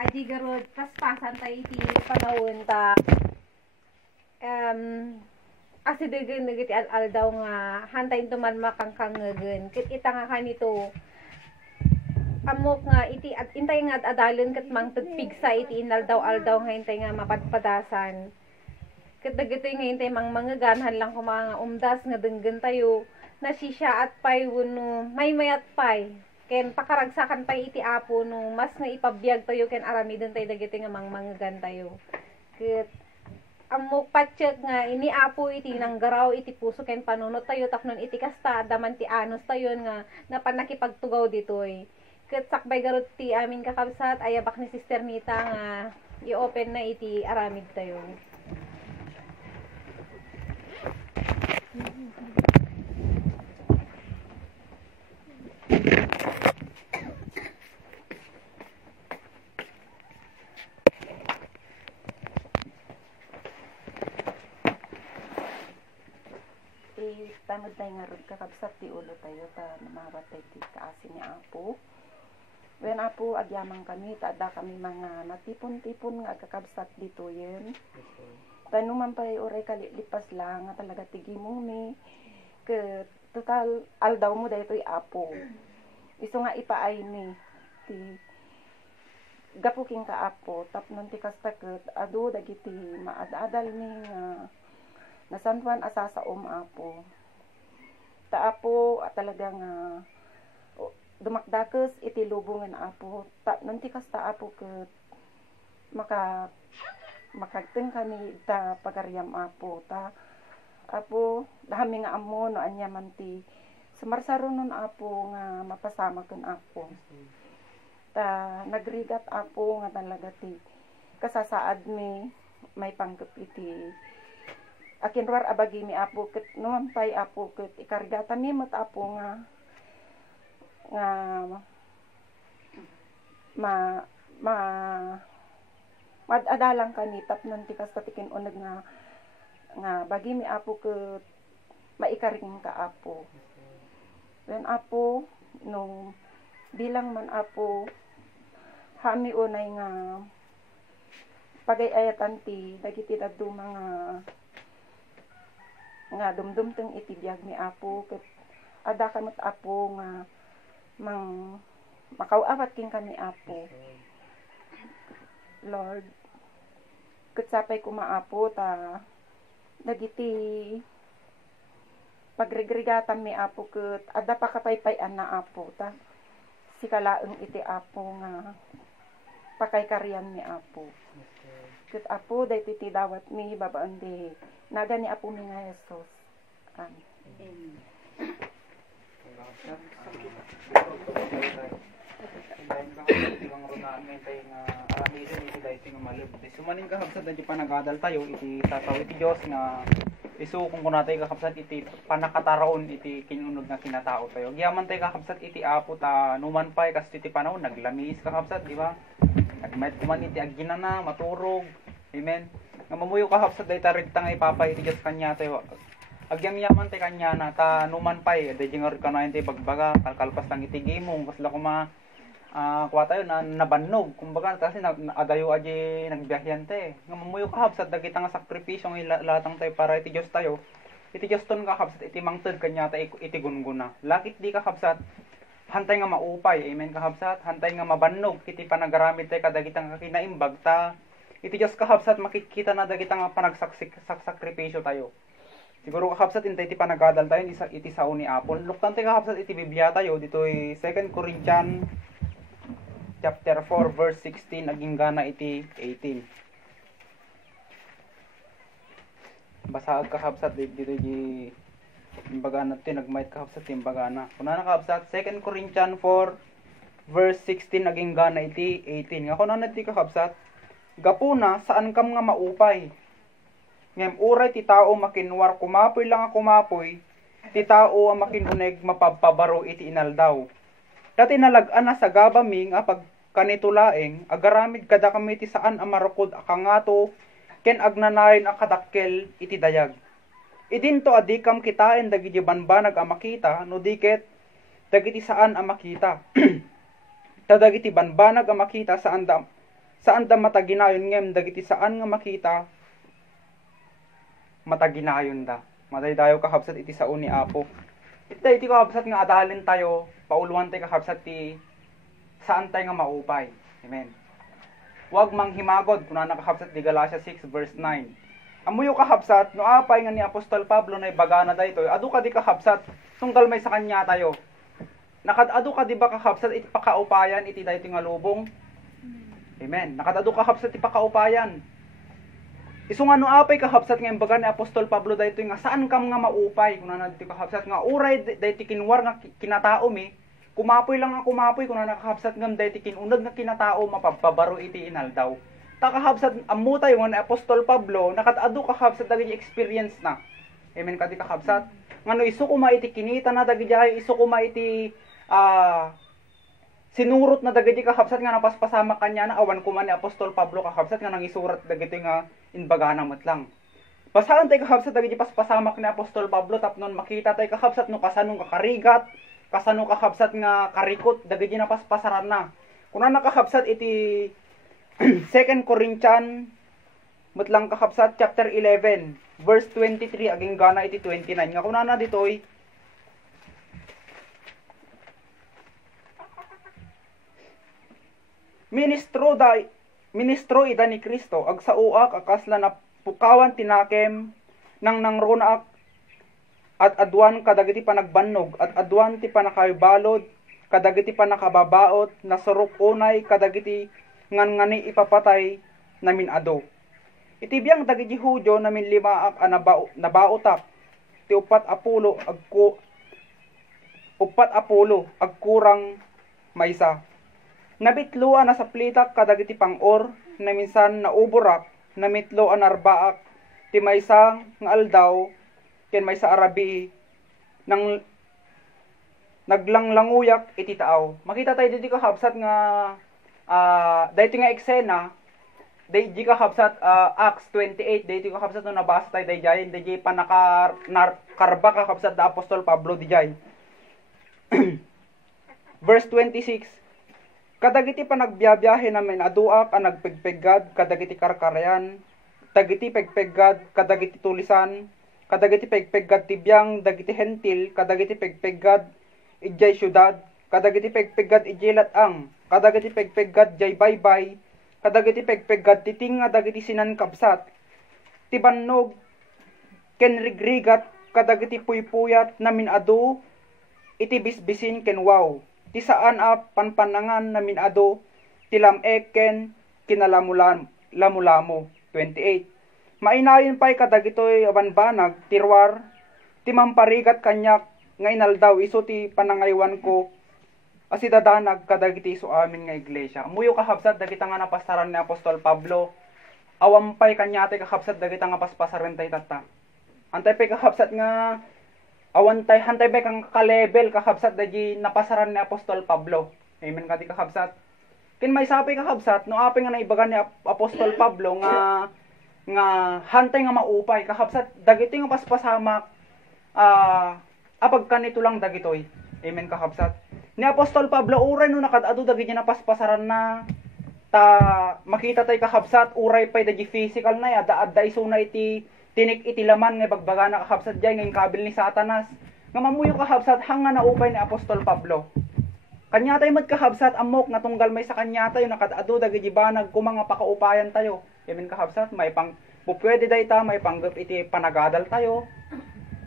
aji garod paspasan tayo iti panawon ta asidegan nagiti al daw nga hantayin tuman makangkangagan kit ita nga kanito amok nga iti at intay nga adalon kat mangtag pigsa iti inal daw al daw nga intay nga mapadpadasan kat dagitoy nga intay mga ganhan lang ko mga umdas nga denggan tayo na siya at pay no may mayat pay ken pakaragsakan pay iti apo no mas nga ipabiyag tayo ken aramidon tayo dagitoy nga mga gan tayo ket amok patsyek nga ini apo iti nanggaraw iti puso ken panunot tayo tapnon iti kasta daman ti anos tayo nga napanakipagtugaw ditoy ket sakbay garot ti amin kakabsat ayabak ni Sister Nita nga i-open na iti aramid tayo. Tamad tayo nga rin kakabsat di ulo tayo ta namabatay ti kaasin ni Apo. When Apo agyamang kami, tada kami mga natipon-tipon nga kakabsat dito yun. Tanuman pa oray kalilipas lang nga talaga tigimong mi. Ke total aldaw mo dahito Apo. Iso nga ipaay ni ti gapuking ka Apo tapnon ti kastakot adu dagiti maadadal mi nga nasantuan asasa Apo. Apo talagang dumakdakes iti lubungan Apo nanti kasta Apo ket makagteng kami ta pagaryam Apo ta Apo dahami nga ammo no anya man ti sumarsarunon Apo nga mapasama ken Apo ta nagrigat Apo nga talaga ti kasasaad mi may panggep iti akin war abagi mi Apo ket numampay Apo ket ikargata mi met Apo nga madadalang kani tapnon ti kasta tikin uneg nga bagi mi Apo ket maikaring ka Apo. Wen Apo no bilang man Apo hami unay nga pagayayatan ti dagiti dadto nga dumdumteng iti biag ni Apo ket ada kanut Apo nga makaawat king kami Apo. Lord ket sapay kumaapo ta dagiti pagregrigatan mi Apo ket ada pa kapaypayan na Apo ta sikalaeng iti Apo nga pakaykaryan mi Apo. Ket Apo daytoy ti dawat mi babaan di naga ni Apo mi nga Jesus. Amen. Sumaning kakabsat na panagadal tayo iti tataw iti Diyos nga isukong ko natay kakabsat iti panakataraon iti kinunod nga kinatao tayo. Giyaman tayo kakabsat iti Apo ta numan pay kas iti panahon naglamis kakabsat di ba? Nagmet kuman iti agginana maturog. Amen. Nga mamuyo kakabsat day tarig tangay papay iti Diyos kanya tayo. Agyam-yaman tayo kanya na ta numan pay day jingar ka na iti bagbaga kalkalpas lang iti gimong kasla kuma kuha tayo na nabannog kumbaga kasi adayo aji nagbiyahan te nga mamuyo kakabsat dagita nga sakripisyo nga latang tayo para iti Diyos tayo iti Diyos ton kakabsat iti mangted kanya tayo iti gunguna lakit di kakabsat hantay nga maupay amen kakabsat hantay nga mabannog iti panagaramid tayo kadagita nga kinaimbag ta iti Diyos kakabsat makikita na dagita nga panagsakripisyo tayo siguro kakabsat intay iti panagadal tayo iti sao ni Apple luktan tayo kakabsat iti Biblia tayo dito'y 2 Corinthians chapter 4 verse 16 naging gana iti 18. Basag kakabsat dito di imbagana ti nagmayt kakabsat ti imbagana. Kuna na kakabsat 2 Corinthians 4 verse 16 naging gana iti 18. Nga kuna na ti kakabsat gapuna saan kam nga maupay. Ngem uray ti tao makinwar kumapoy lang nga kumapoy ti tao ang makinuneg mapabpabaro iti inaldaw. Dati nalagaan na sa gabami nga pag kanitulaeng agaramid kada kami ti saan amarukod akangato ken agnanayon akadakkel iti dayag. Idinto adikam kitain dagiti banbanag a makita no diket dagiti saan a makita. dagiti banbanag nga makita saan da mataginayon ngem dagiti saan nga makita mataginayon da. Mataydayo kakabsat iti sao ni Apo. Iti kakabsat nga adalin tayo, pauluan tayo kakabsat ti saan tayo nga maupay. Amen. Huwag manghimagod kung nakakabsat di Galatia 6 verse 9. Amuyo kakabsat, no apay nga ni Apostol Pablo na ibagana dayto, adu ka di kakabsat, tunggal may sa kanya tayo. Nakadado ka di ba kakabsat iti pakaupayan iti dayto nga lubong? Amen. Nakadado kakabsat iti pakaupayan. Isu nga no apay kakabsat nga imbaga ni Apostol Pablo dayto nga saan kam nga maupay kung dito kakabsat nga uray dayto kinwar nga kinatao mi, kumapoy lang nga kumapoy kung nakakabsat ngam dayto kinunod nga kinatao mapabaro iti inaldaw. Kakabsat amutay nga ni Apostol Pablo nakadado kakabsat dagiti experience na. Amen kadi kakabsat. Ngano isu kuma iti kinita na dagiti isu kuma iti sinurot na dagiti kakabsat nga napaspasama kanya na awan kuma ni Apostol Pablo kakabsat nga nangisurat dagiti nga inbagana met lang. Basahan tayo kakabsat dagiti paspasamak ni Apostol Pablo tapnon makita tayo kakabsat no kasanong kakarigat, kasano kakabsat nga karikot dagiti napaspasaran na. Kuna nakakabsat iti 2 Corinthians met lang kakabsat chapter 11 verse 23 aging gana iti 29 nga kunana ditoy Ministro ida ni Kristo agsauak akasla na pukawan tinakem nang nangrunaak at adwan kadagiti panagbannog at adwan ti panakabalod kadagiti panakababaot nasurok unay kadagiti ngani ipapatay namin ado. Iti biyang dagiti Hudyo namin limaak nabaotak ti upat apulo agkurang maysa. Nabitluan na sa plitak kadagiti pangor na minsan nauburak namitlo an arbaak ti maysa nga aldaw ken maysa arabi nang naglanglanguyak iti taaw. Makita tayo dito kakabsat nga dayto nga eksena daydi kakabsat Acts 28 dayto kakabsat no nabasa tayo daydi panaka karba kakabsat da Apostol Pablo dijay. Verse 26 kadagiti panagbiyabiyahe namin aduak ang nagpegpegad kadagiti karkarayan dagiti pegpegad kadagiti tulisan kadagiti pegpegad tibiyang dagiti hentil kadagiti pegpegad ijay syudad kadagiti pegpegad ijay latang kadagiti pegpegad jay baybay kadagiti pegpegad titing nga dagiti sinan kabsat tibannog ken rigrigat kadagiti puypuyat namin adu iti bisbisin ken wow ti saan panpanangan namin ado tilamek ken kinalamu-lamu 28. Mainayon pay kadagitoy banbanag tirwar ti mamparigat kanyak nga inaldaw iso ti panangaywan ko asidadanag kadagiti iso amin nga iglesia. Muyo kakabsat dagita nga napasaran ni Apostol Pablo awam pay kanyate kakabsat dagita nga paspasaran tay tata. Antay pay kakabsat nga hantay bay kang ka-level kakabsat dagi napasaran ni Apostol Pablo. Amen kadi kakabsat. Kin may sapi kakabsat no apay nga naibagan ni Apostol Pablo nga hantay nga maupay kakabsat dagiti nga paspasamak apag kanito lang dagitoy. Amen kakabsat. Ni Apostol Pablo uray no nakadado dagiti napaspasaran na ta makita tay kakabsat uray pay dagi physical na ya da iso na iti tinik iti laman nga bagbagana kakabsat jay nga kabil ni Satanas nga mamuyo kakabsat hanga naupay ni Apostol Pablo. Kanya tayo magkakabsat amok nga tunggal may sa kanya tayo nakadado dagiti banag kumanga pakaupayan tayo. Amen kakabsat may pang pupwede dayta may panggap iti panagadal tayo.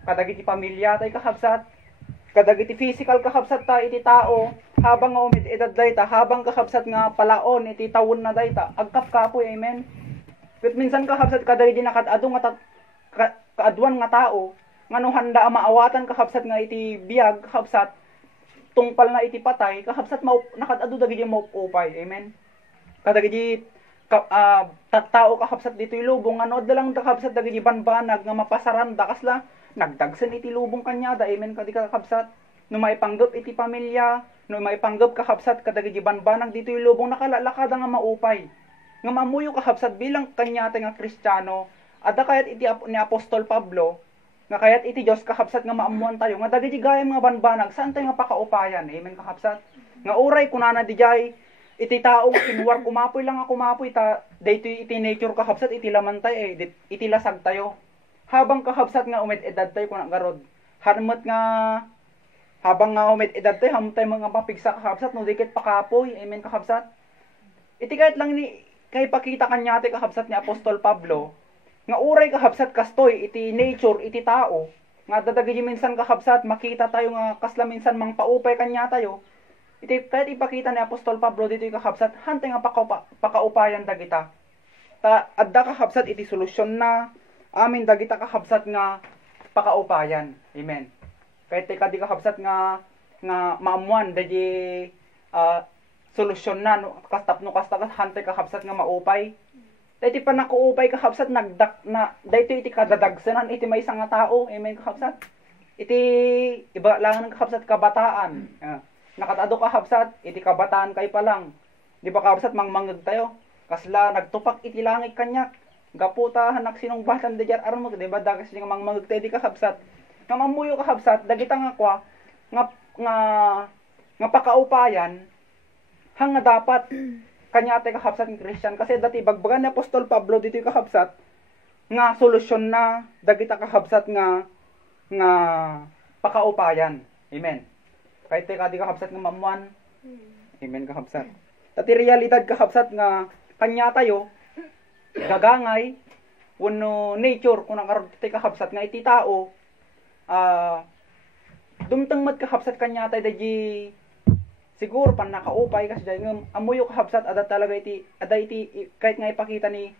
Kadagiti pamilya tayo kakabsat. Kadagiti physical kakabsat ta iti tao habang nga umid edad dayta habang kakabsat nga palaon iti tawon na dayta agkapkapoy amen. Ket minsan kakabsat kadagiti nakadado nga kaadwan nga tao ngano handa maawatan kakabsat nga iti biag kakabsat tungpal na iti patay kakabsat nakadado dagiti maupay amen kadagiti tattao kakabsat ditoy lubong ngano dalang kakabsat dagiti banbanag nga mapasaran da kasla nagdagsen iti lubong kanyada amen kadi kakabsat no maipanggep iti pamilya no maipanggep kakabsat kadagiti banbanag ditoy lubong nakalalakada nga maupay nga mamuyo kakabsat bilang kanyata nga Kristiyano adda kayat iti ni Apostol Pablo nga kayat iti Dios kakabsat nga maamuan tayo nga dagiti gayam nga banbanag saan tayo nga pakaupayan amen kakabsat Nga uray kunana di jay iti tao kinwar kumapoy lang ako mapoy ta dayto iti nature kakabsat iti lamantay iti lasag tayo. Habang kakabsat nga umet edad tayo kuna garod. Hanmet nga habang nga umet edad tayo hamtay mga mapigsa kakabsat no dikit pakapoy. Amen kakabsat. Iti kahit lang ni kay pakita kanya ti kakabsat ni Apostol Pablo nga uray kakabsat kastoy iti nature iti tao nga dadagiti minsan kakabsat makita tayo nga kasla minsan mang paupay kanya tayo iti kahit ipakita ni Apostol Pablo dito kakabsat hantay nga pakaupayan dagita ta adda kakabsat iti solusyon na amin dagita kakabsat nga pakaupayan. Amen. Kahit di kakabsat nga maamuan dagi solusyon na no kastap no kastas hantay kakabsat nga maupay. Dahiti pa nakuupay kakabsat nagdak na dahito iti kadadagsanan iti may isang nga tao. Amen kakabsat. Iti iba lang ng kakabsat kabataan. Nakatado kakabsat iti kabataan kay pa lang. Di ba kakabsat mangmangag tayo? Kasla nagtupak iti langit kanyak. Gaputa hanak sinong batan de jar armag di ba dagas nga mangmangag tayo di kakabsat. Nga mamuyo kakabsat dagita nga kwa nga pakaupayan hanga dapat kanya ate kakabsat ng Christian kasi dati bagbagan ni Apostol Pablo dito yung kakabsat nga solusyon na dagita kakabsat nga pakaupayan. Amen. Kahit di kakabsat nga mamuan. Amen kakabsat. Dati realidad kakabsat nga kanya tayo gagangay wano nature kung nakarod ti kakabsat nga iti tao dumtang mat kakabsat kanya tayo dahi siguro pan nakaupay kasi dahil amuyo kakabsat ada talaga iti kahit nga ipakita ni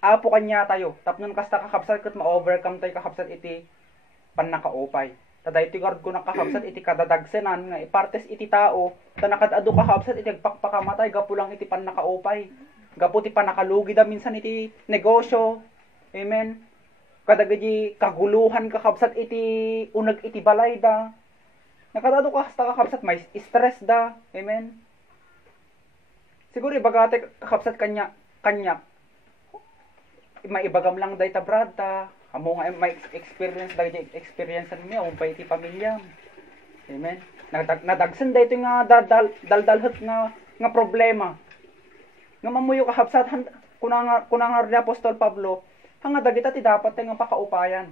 apo kanya tayo tapnon kasta kakabsat kat ma-overcome tayo kakabsat iti pan nakaupay tada iti guard ko ng kakabsat iti kadadagsenan nga ipartes iti tao ta nakadado kakabsat iti agpakpakamatay gapu lang iti pan nakaupay gapu ti pan nakalugi da minsan iti negosyo. Amen. Kadagiti kaguluhan kakabsat iti unag iti balay da nakadado ka hasta kakabsat may stress da. Amen. Siguro ibagate kakabsat kanya maibagam lang day ta brad ta amo nga may experience dagiti experience niya umpay iti pamilya. Amen. Nadagsan dayto nga daldalhot nga problema nga mamuyo kakabsat kunang ni Apostol Pablo hanga dagita ti dapat nga pakaupayan.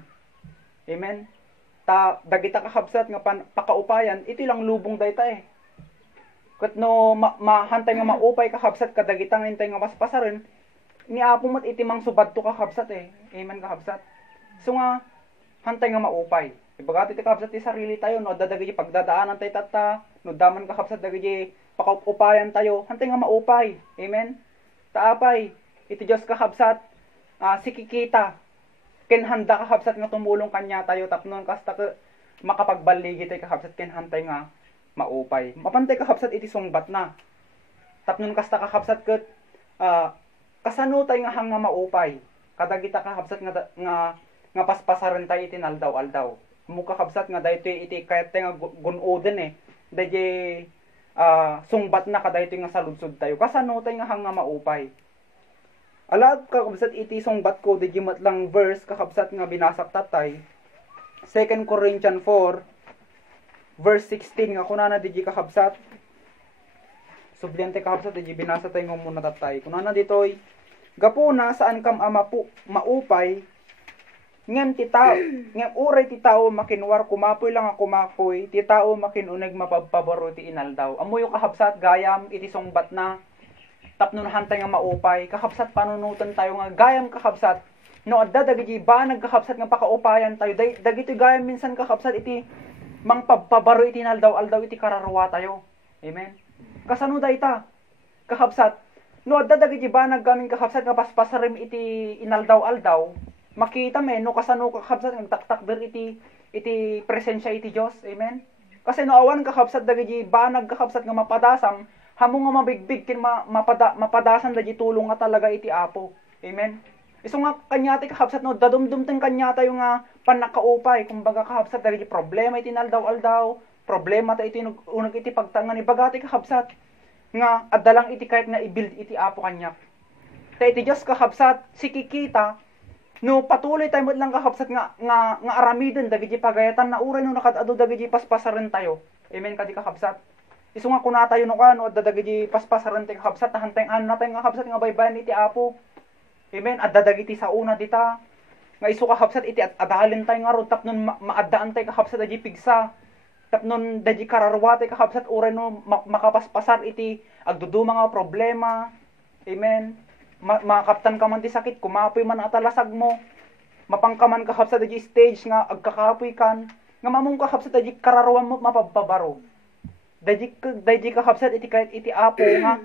Amen. Ta dagita kakabsat nga pakaupayan iti lang lubong dayta ket no mahantay nga maupay kakabsat kadagita nga intay nga paspasaren ni apo mat iti mang subad to kakabsat Amen kakabsat. So nga hantay nga maupay ibagati ti kakabsat ti sarili tayo no dadagiti pagdadaanan tayo tata no daman kakabsat dagiti pakaupayan tayo hantay nga maupay. Amen. Taapay iti Dios kakabsat sikikita ken handa kakabsat nga tumulong kanya tayo tapnon kasta makapagbaligi tayo kakabsat ken hantay nga maupay. Mapantay kakabsat iti sungbat na. Tapnon kasta kakabsat ket kasano tayo nga hanga maupay. Kadagita kakabsat nga paspasaran tayo iti naldaw-aldaw. Mu kakabsat nga dayto iti kayat nga gunoden dahi sungbat na kadayto nga saludsod tayo. Kasano tayo nga hanga maupay. Alag kakabsat iti sungbat ko di mat lang verse kakabsat nga binasak tatay 2 Corinthians 4 verse 16 nga kunana di kakabsat sublente kakabsat di binasa tayo nga muna tatay kunana ditoy gapuna saan kam maupay ngem ti tao ngem uray ti tao makinwar kumapoy lang ako makoy ti tao makinuneg mapabpabaro ti inaldaw amuyo kakabsat gayam iti sungbat na tapnon hantay nga maupay kakabsat panunutan tayo nga gayam kakabsat no adda dagiti ba nagkakabsat nga pakaupayan tayo dagiti gayam minsan kakabsat iti mangpabpabaro iti naldaw-aldaw iti kararwa tayo. Amen. Kasano dayta kakabsat no adda dagiti ba naggaming kakabsat nga paspasarim iti inaldaw-aldaw makita men no kasano kakabsat nagtaktakder iti presensya iti Dios. Amen. Kasi no awan kakabsat dagiti ba nagkakabsat nga mapadasam hamo nga mabigbig kin mapadasan dagiti tulong nga talaga iti Apo. Amen. Isu nga kanya ti kakabsat no dadumdum ten kanya tayo nga panakaupay kumbaga kakabsat dagiti problema iti naldaw-aldaw problema ta iti unag iti pagtangan ni bagati kakabsat nga addalang iti kahit nga i-build iti Apo kanya. Ta iti Dios kakabsat sikikita no patuloy tayo mo lang kakabsat nga aramiden dagiti pagayatan na uray no nakadado dagiti paspasaren tayo. Amen kadi kakabsat. Isu nga kunatayo no kan, o dadagiti paspasaran ti kakabsat, hanteng an natay nga kakabsat nga baybayan iti Apo. Amen. At dadagiti sa una dita. Nga isu kakabsat iti at adalin tayo nga ron, tapnon maadaan tayo kakabsat iti pigsa. Tapnon daji kararwa tayo kakabsat, uray no makapaspasar iti agduduma nga problema. Amen. Makaptan ka man ti sakit, kumapoy man atalasag mo. Mapangkaman kakabsat daji stage nga agkakapoy kan. Nga mamong kakabsat daji kararwan mo mapababaro. Daji kakabsat iti kahit iti Apo nga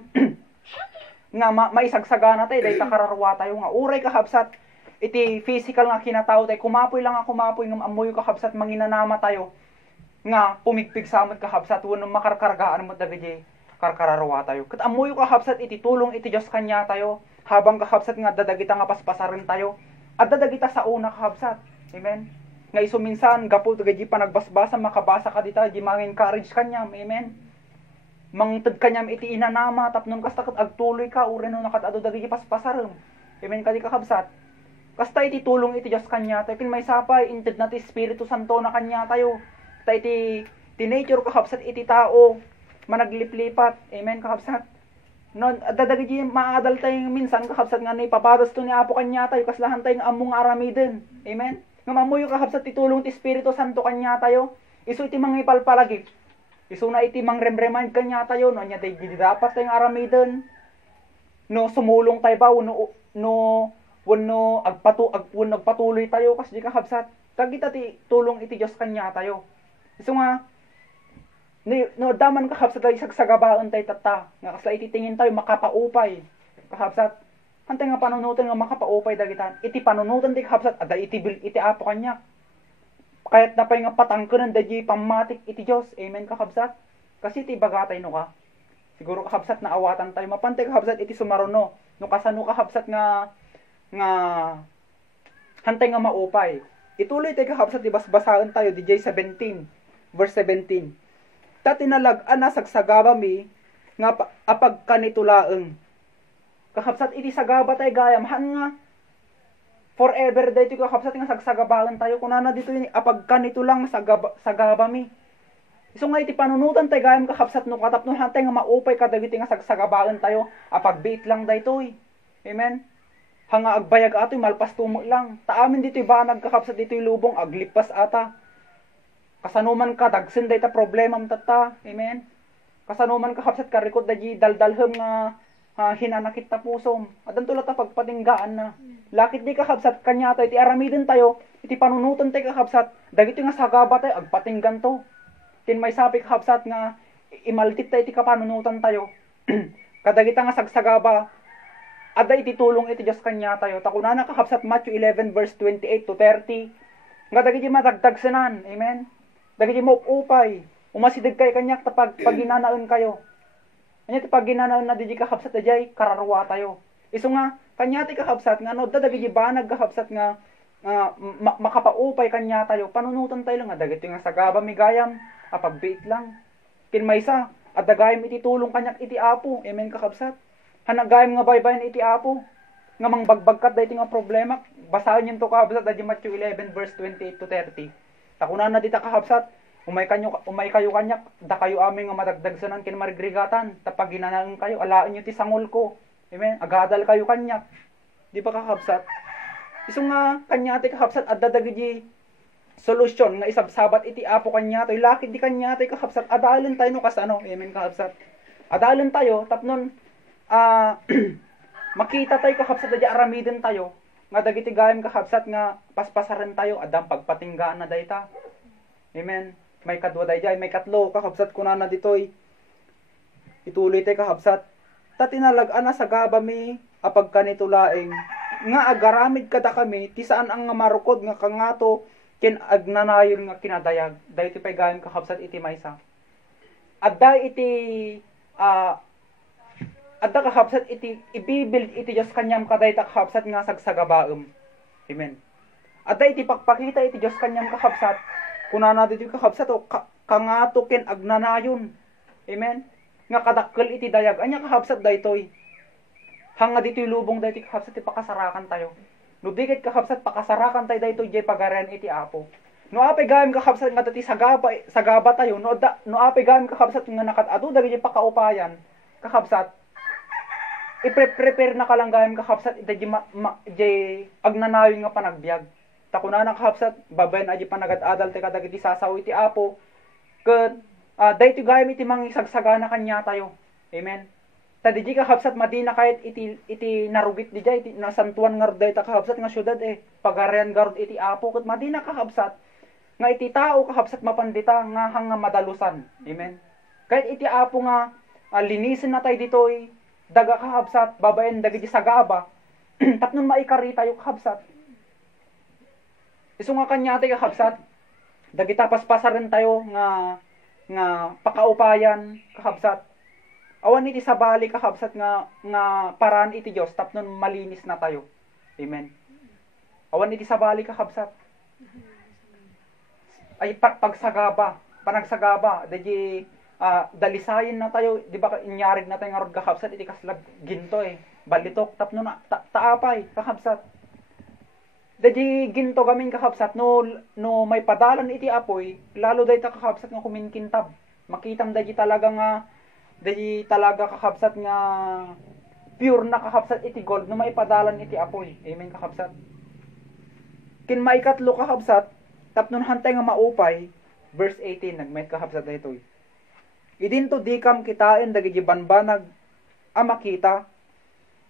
nga maisagsagana tayo dahi takararwa tayo nga uray kakabsat iti physical nga kinatao tayo kumapoy lang nga kumapoy nga amoy kakabsat manginanama tayo nga pumigpig samot kakabsat wenno makarkargaan mo dagiti karkararwa tayo ket amoy kakabsat iti tulong iti Dios kanya tayo habang kakabsat nga dadagita nga paspasaren tayo at dadagita sa una kakabsat. Amen. Nga isu minsan gapu gaji panagbasbasa makabasa ka dita di mang-encourage kanyam. Amen. Mangted kanyam iti inanama tapnon kasta ket agtuloy ka uray no nakatado dagiti paspasarum. Amen kadi kakabsat. Kasta iti tulong iti Dios kanya tayo kin may sapay inted na ti Espiritu Santo na kanya tayo. Ta iti nature kakabsat iti tao managliplipat. Amen kakabsat. No dadagiti maadal tayo minsan kakabsat nga ni papadas to ni Apo kanya tayo kaslahan tayo among aramiden. Amen. Nga mamuyo kakabsat titulong ti Espiritu Santo kanya tayo. Isu iti mangipalpalagi. Isu na iti mangrem-remind kanya tayo. No, nya di dapat tayong aramiden. No, sumulong tayo ba? Wano agpatuloy tayo. Kas di kakabsat. Kagita ti tulong iti Diyos kanya tayo. Isu nga, no, daman kakabsat tayo sagsagabaan tayo tata. Nga kasla iti tingin tayo makapaupay. Kakabsat. Hantay nga panunutan nga makapaupay dagitan. Iti panunutan ti kakabsat ada iti Apo kanya. Kahit napay nga patangkenan daji pamatik iti Dios. Amen kakabsat. Kasi iti bagatay no ka. Siguro kakabsat na awatan tayo mapantay kakabsat iti sumaruno. No kasano kakabsat nga hantay nga maupay. Ituloy tayo kakabsat ibasbasaan tayo DJ 17 verse 17. Tatinalag-an na sagsagabami nga apag kanitulaeng. Kakabsat iti sagaba tayo gayam nga forever dito kakabsat nga sagsagabahan tayo kunana dito yun apag kanito lang sagabami. Isu nga iti panunutan tayo gayam kakabsat no katapno hantay nga maupay kadagiti nga sagsagabahan tayo apag biit lang daytoy. Amen. Hanga agbayag atoy malpas tumo lang. Taamin dito'y banag kakabsat dito'y lubong aglipas ata. Kasanuman ka dagsen dayta problema tata. Amen. Kasanuman kakabsat karikot daji daldalhem nga hinanakit ta pusom. Adan tulad ta pagpatinggaan na. Lakit di kakabsat kanya tayo iti aramiden tayo. Iti panunutan tayo kakabsat. Dagito nga sagaba tayo agpatinggan to. Kin may sabi kakabsat nga imaltit tayo iti kapanunutan tayo. Kadagita nga sagsagaba. Ada iti tulong iti Diyos kanya tayo. Takunana kakabsat Matthew 11 verse 28 to 30. Nga dagiti matagtag senan. Amen. Dagiti mo upay. Umasidag kay kanyak tapag paginanaon kayo. Anya ti pagginanaon na di kakabsat dayay kararwa tayo. Isu nga kanya ti kakabsat nga no dadagiti banag kakabsat nga makapaupay kanya tayo. Panunutan tayo lang nga dagiti nga sagaba migayam apagbiit lang. Kin maysa at dagayam iti tulong kanyak iti Apo. Amen kakabsat. Hanagayam nga baybayan iti Apo. Nga mangbagbagkat dayti nga problema. Basahin yun to kakabsat dadi Matthew 11 verse 28 to 30. Takunan na dita kakabsat. Umay kayo kanyak, da kayo aming nga madagdagsanan kin marigrigatan, tapag ginanang kayo, alaan nyo ti sangol ko. Amen. Agadal kayo kanyak. Di ba kakabsat? Isu nga kanya ti kakabsat at dadagidi solusyon nga isabsabat iti Apo kanya to. Lakit di kanya ti kakabsat. Adalin tayo no kasano. Amen kakabsat. Adalin tayo tapnon makita tayo kakabsat da aramiden tayo. Nga dagiti gayam kakabsat nga paspasaran tayo adang pagpatinggaan na dayta. Amen. May kadwa dayjay, may katlo kakabsat kunana ditoy. Ituloy tayo kakabsat. Tatinalag-an na sagabami apag kanito laeng nga agaramid kada kami ti saan ang marukod nga kangato ken agnanayon nga kinadayag. Daytoy pay gayam kakabsat iti maysa. Adda iti adda kakabsat iti ibibuild iti Dios kanyam kadayta kakabsat nga sagsagabaem. Amen. Adda iti pagpakita iti Dios kanyam kakabsat kunana dito kakabsat o kangato ken agnanayon. Amen. Nga kadakkel iti dayag anya kakabsat daytoy. Hanga dito'y lubong daytoy kakabsat ti pakasarakan tayo. No digit kakabsat pakasarakan tayo daytoy jay pagaran iti Apo. No apay gayam kakabsat nga dati sagaba tayo no apay gayam kakabsat nga nakatado dagiti pakaupayan kakabsat i-prepare na kalang gayam kakabsat iti agnanayon nga panagbiag takuna na kakabsat babayan aji panagat-adal ti kadagiti sasaw iti apo ket dayto gayam iti mangisagsagana kanya tayo amen tadi di kakabsat madina kahit iti narugit di iti nasantuan nga dayta kakabsat nga syudad pagarian garod iti apo ket madina kakabsat nga iti tao kakabsat mapandita nga hanga madalusan. Amen. Kahit iti apo nga linisin na tayo ditoy daga kakabsat babaen dagiti sagaba tapnon maikari tayo kakabsat. Isu nga kanya tayo kakabsat dagita paspasaran tayo nga pakaupayan kakabsat. Awan iti sabali kakabsat nga paraan iti Dios tapnon malinis na tayo. Amen. Awan iti sabali kakabsat. Ay pagsagaba, panagsagaba, dahi dalisayin na tayo, di ba inyarig na tayo nga rod kakabsat, iti kaslag ginto balitok, tapno na, taapay, kakabsat. Dahi ginto gamin kakabsat, no may padalan iti apoy, lalo dahi ta kakabsat nga kuminkintab. Makitam dahi talaga kakabsat nga pure na kakabsat iti gold, no may padalan iti apoy. Amen kakabsat. Kin maikatlo kakabsat, tapnon hantay nga maupay, verse 18, nagmet kakabsat na ito. Idinto dikam kitain dagiti banbanag amakita,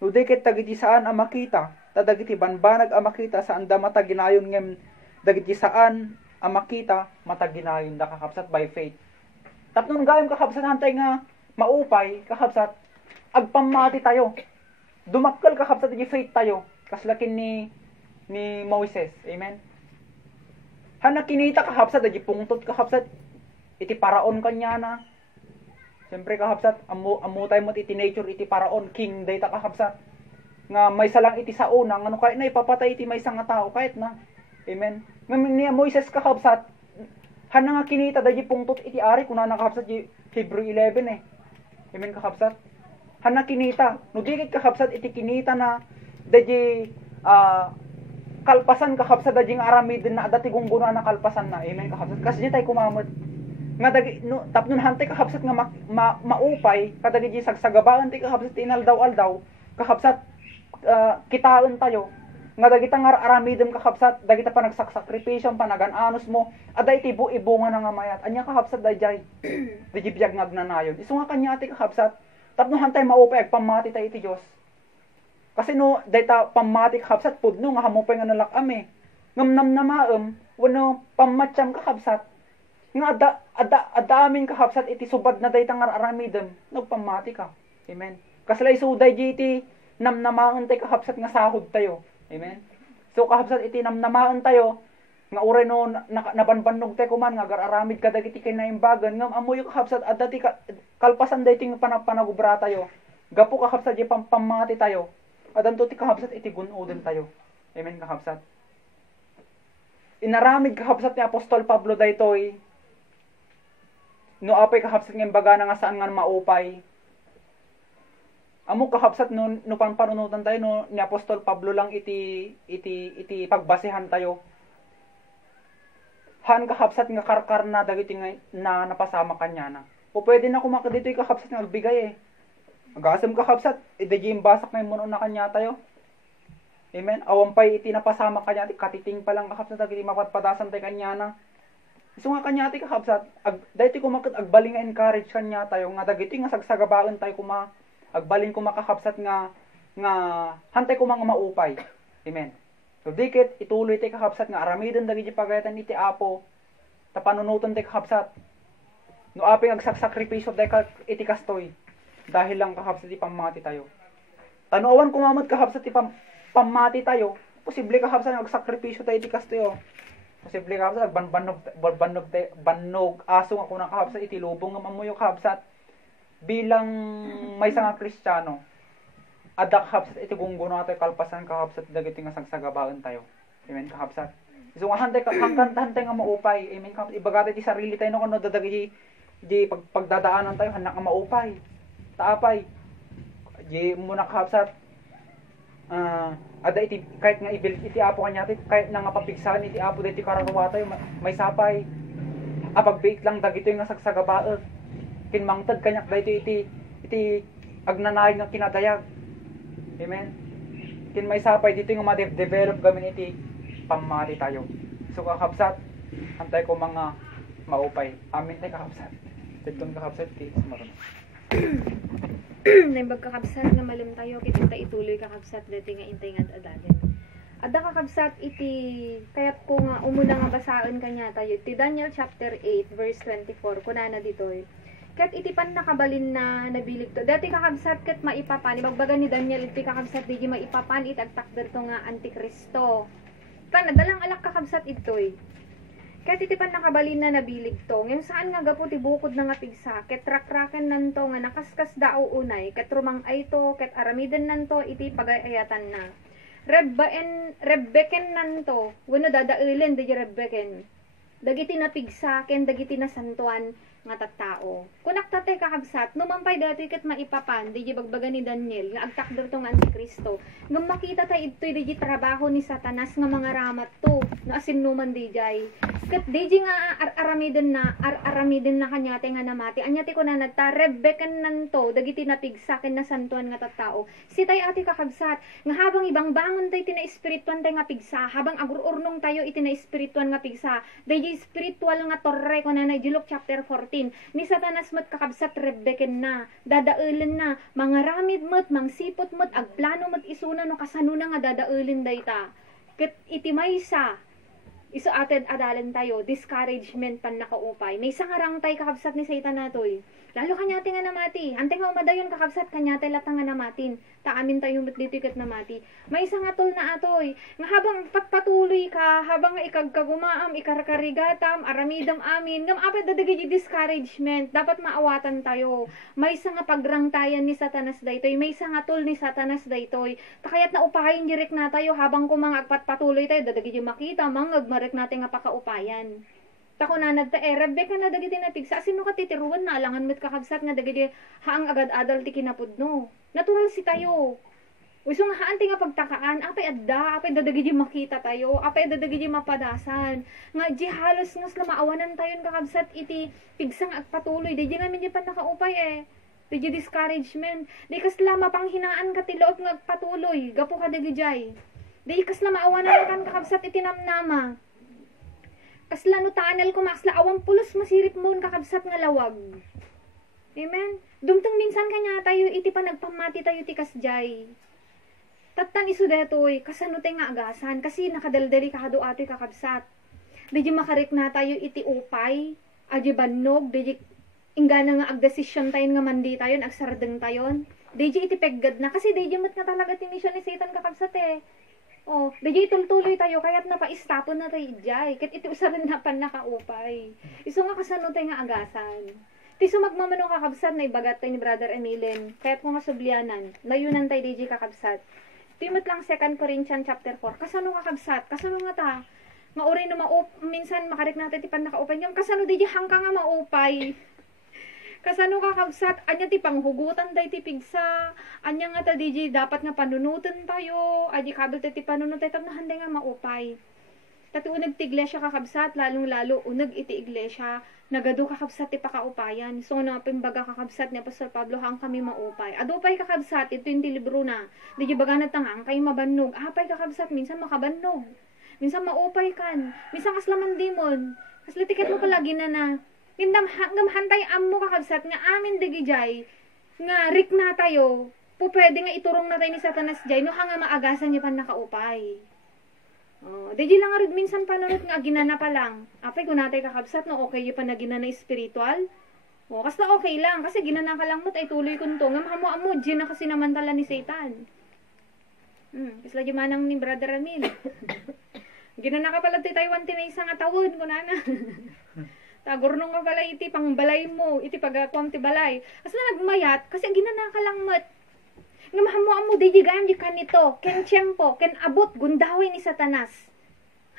no dikit dagiti saan amakita, dagiti banbanag amakita saan da mataginayon ngem dagiti saan amakita mataginayon da kakabsat by faith. Tapnon gayam kakabsat hantay nga maupay, kakabsat, agpamati tayo. Dumakkel kakabsat iti faith tayo, kaslakin ni Moises. Amen. Hana kinita kakabsat iti pungtot kakabsat iti paraon kanya na. Siyempre kakabsat amutay mo iti nature iti paraon king dayta kakabsat nga may salang iti sauna ngano kahit na ipapatay iti maysa nga tao kahit na. Amen. Ngamin niya Moises kakabsat hana nga kinita dayta pungtot iti ari kuna nakakabsat iti Hebrew 11 Amen kakabsat. Hana kinita no dikit kakabsat iti kinita na dayta kalpasan kakabsat dajing aramid na dati gungguno na kalpasan na. Amen kakabsat. Kasi di tayo kumamot. Nga dagi no tapnon hantay kakabsat nga maupay kadagi di sagsagabaan ti kakabsat inaldaw-aldaw kakabsat kitaon tayo. Nga dagita nga aramidem kakabsat dagita panagsakripisyon panagananos mo ada iti ibunga na nga mayat. Anya kakabsat dayjay. Di biyag ngagnanayon. Isu nga kanya ti kakabsat tapnon hantay maupay agpamati tayo iti Dios. Kasi no, dayta pamati kakabsat pudno nga hamupay nga nalakam ngamnam na maem, wano pamatsyam kakabsat. Nga amin kakabsat iti subad na dayta nga aramidem, nagpamati ka. Amen. Kaslay suday iti namnamaan tayo kakabsat nga sahod tayo. Amen. So kakabsat iti namnamaan tayo, nga ure no nabanbanog tayo kuman, nga aramid ka dagiti kinaimbagan, ngam amoy kakabsat at dati kalpasan dayti nga panagubra tayo. Gapo kakabsat iti pampamati tayo. Adanto ti kakabsat iti gunoden tayo. Amen kakabsat. Inaramid kakabsat ni Apostol Pablo daytoy. No apay kakabsat ng baga nga saan nga maupay. Amo kakabsat no panunutan tayo no ni Apostol Pablo lang iti pagbasehan tayo. Han kakabsat nga karkar na dagiti nga na napasama kanya na. O pwede na kumaka dito kakabsat nga agbigay Agasam kakabsat, idajim basak na yung na kanya tayo. Amen. Awampay iti napasama kanya, katiting pa lang kakabsat, iti mapatpadasan tayo kanya na. Isu nga kanya ti kakabsat, dahiti kumakit agbaling nga encourage kanya tayo, nga dagiti nga sagsagabaan tayo agbaling kumakakabsat nga hantay kumang maupay. Amen. So dikit, ituloy tayo kakabsat nga aramidon dagiti pagayatan iti apo, tapanunutan tayo kakabsat. No aping agsakripisyo tayo iti kastoy. Dahil lang kakabsat ipamati tayo. Tanuawan kumamot kakabsat ipamati tayo. Posible kakabsat nagsakripisyo tayo iti kastoy. Posible kakabsat bannog aso nga kunang kakabsat iti lubong nga mamuyo kakabsat bilang may nga Kristiyano. Ada kakabsat iti gungguno tayo kalpasan kakabsat dagiti nga sagsagabaan tayo. Amen kakabsat. So nga hantay nga maupay. Amen kakabsat. Ibagata iti sarili tayo no kano dadagi di pagdadaanan tayo hanak nga maupay. Taapay, di mo nakahapsat, ada iti kahit nga ibil iti apo kanya kahit nga papigsahan iti apo diti kararwa tayo may sapay apagbiit lang dagito yung nasagsagabae kinmangtad kanyak dahito iti agnanay nga kinadayag. Amen. Kin may sapay dito yung ma-develop gamin iti pamali tayo. So kakabsat antay ko mga maupay. Amin tayo kakabsat. Tigton kakabsat ti maron. Naimbag kakabsat nga malim tayo kita ituloy kakabsat dati nga intay nga adalin. Ada kakabsat iti kayat ko nga umuna nga basaan kanya tayo ti Daniel chapter 8 verse 24 kunana ditoy. Kat iti pan nakabalin na nabilig to. Dati kakabsat kat maipapan. Ibagbaga ni Daniel iti kakabsat di maipapan itagtakder to nga antikristo. Kan dalang alak kakabsat itoy. Kat iti pan nakabalin na nabilig to. Ngayon saan nga gapo ti bukod na nga pigsa. Ket rakraken nanto nga nakaskas dao unay. Ket rumang ay to. Ket aramiden nanto iti pagayayatan na. Rebbeken nanto. Wano dadailen di rebbeken. Dagiti na pigsa ken dagiti na santuan nga tattao. Kunak tatay kakabsat, numampay dati kat maipapan, di bagbaga ni Daniel, nga agtakder to nga antikristo. Nga makita tayo ito'y di trabaho ni Satanas nga mga ramat to, na asinuman di jay. Kat di nga aramiden na kanyate nga namati. Anyate ko na nagta, Rebbekan nanto, dagiti napigsakin na santuan nga tattao. Si tayo ati kakabsat, nga habang ibang bangon tayo tina espirituan tayo nga pigsa, habang agururnong tayo itina espirituan nga pigsa, di spiritual nga torre ko na Luke chapter 14, ni Satanas mo't kakabsat Rebbeken na, dadaulen na, mga ramid mo't, mangsipot mo't, agplano mo't isuna no kasanuna nga dadaulen dayta. Ket iti maysa, iso ated adalan tayo, discouragement pan nakaupay. May sangarang tay kakabsat ni Satan natoy. Lalo kanyate nga namati. Ante nga umadayon kakabsat kanyate latang nga namatin. Taamin tayo dito namati. May isang atol na atoy. Nga habang patpatuloy ka, habang nga ikagkagumaam, ikarkarigatam, aramidam amin, ngam apet dadagi discouragement. Dapat maawatan tayo. May isang nga pagrangtayan ni Satanas daytoy. May isang atol ni Satanas daytoy. Takayat na upahin direk na tayo habang kumang agpatpatuloy tayo. Dadagi makita, mangagmarek natin nga pakaupayan. Tako na nagta Rebeka na dagiti na pigsa sino ka titiruan na alangan met kakabsat nga dagiti haang agad adal ti kinapudno. Natural si tayo. Uso nga haan ti nga pagtakaan apay adda apay dadagiti makita tayo apay dadagiti mapadasan nga di halos nga maawanan tayo kakabsat iti pigsang agpatuloy di namin di pa nakaupay di discouragement di kasla mapanghinaan ka ti loob nga agpatuloy gapo ka dagijay di kasla maawanan kan kakabsat iti namnama. Kasla no tanal ko masla awang pulos masirip mo kakabsat nga lawag. Amen. Dumtong minsan kanya tayo iti pa nagpamati tayo ti kasjay. Tattan isu detoy kasano tay nga agasan kasi nakadaldali ka kado atoy kakabsat. Di makarik na tayo iti upay, adi bannog, di ingana nga agdesisyon tayo nga mandi tayo, agsardeng tayo. Di iti peggad na kasi di mat nga talaga ti mission ni Satan kakabsat Oh, dagay tultuloy tayo kaya't napaistapon na tayo ijay. Ket iti usaran na pan nakaupay. Isu nga kasano tayo nga agasan. Ti sumagmamano kakabsat na ibagat tayo ni Brother Emilien. Kaya't kung masublianan, layunan tayo DJ kakabsat. Timot lang 2 Corinthians chapter 4. Kasano kakabsat? Kasano nga ta? Nga uri na minsan makarik natin ti pan nakaupay. Yung kasano DJ hangka nga maupay. Kasano kakabsat, anya ti panghugutan day ti pigsa, anya nga ta DJ dapat nga panunutan tayo, adi kabel ti panunut tayo, tapnahan day nga maupay. Tati unag ti iglesia kakabsat, lalong lalo, unag iti iglesia, nagado kakabsat ti pakaupayan. So na pimbaga kakabsat ni Apostol Pablo, hang kami maupay. Adupay kakabsat, ito yung libro na, DJ baganat tangang kayo mabannog, apay kakabsat, minsan makabannog, minsan maupay kan, minsan kaslaman dimon, kaslitiket mo palagi na Hanggang hantay ammo kakabsat nga amin digijay nga rik na tayo pupwede nga iturong na tayo ni Satanas jay no hanga maagasan niya pan nakaupay. Digi lang nga minsan panunot nga ginana pa lang. Apay kung natay kakabsat no okay yung panaginana spiritual. Kas na okay lang kasi ginana ka lang mo tay tuloy kun to nga mahamo-amo dyan na kasi namantala ni Satan. Isla di manang ni Brother Emil. Ginana ka pala ti Taiwan tinay isang atawon kunana. Tagurnong nga balay iti pang balay mo, iti pagakwam ti balay. Asla nagmayat kasi ginanaka lang mat. Nga mahamo-amo di gayam di kanito, ken tiyempo, ken abot gundaway ni Satanas.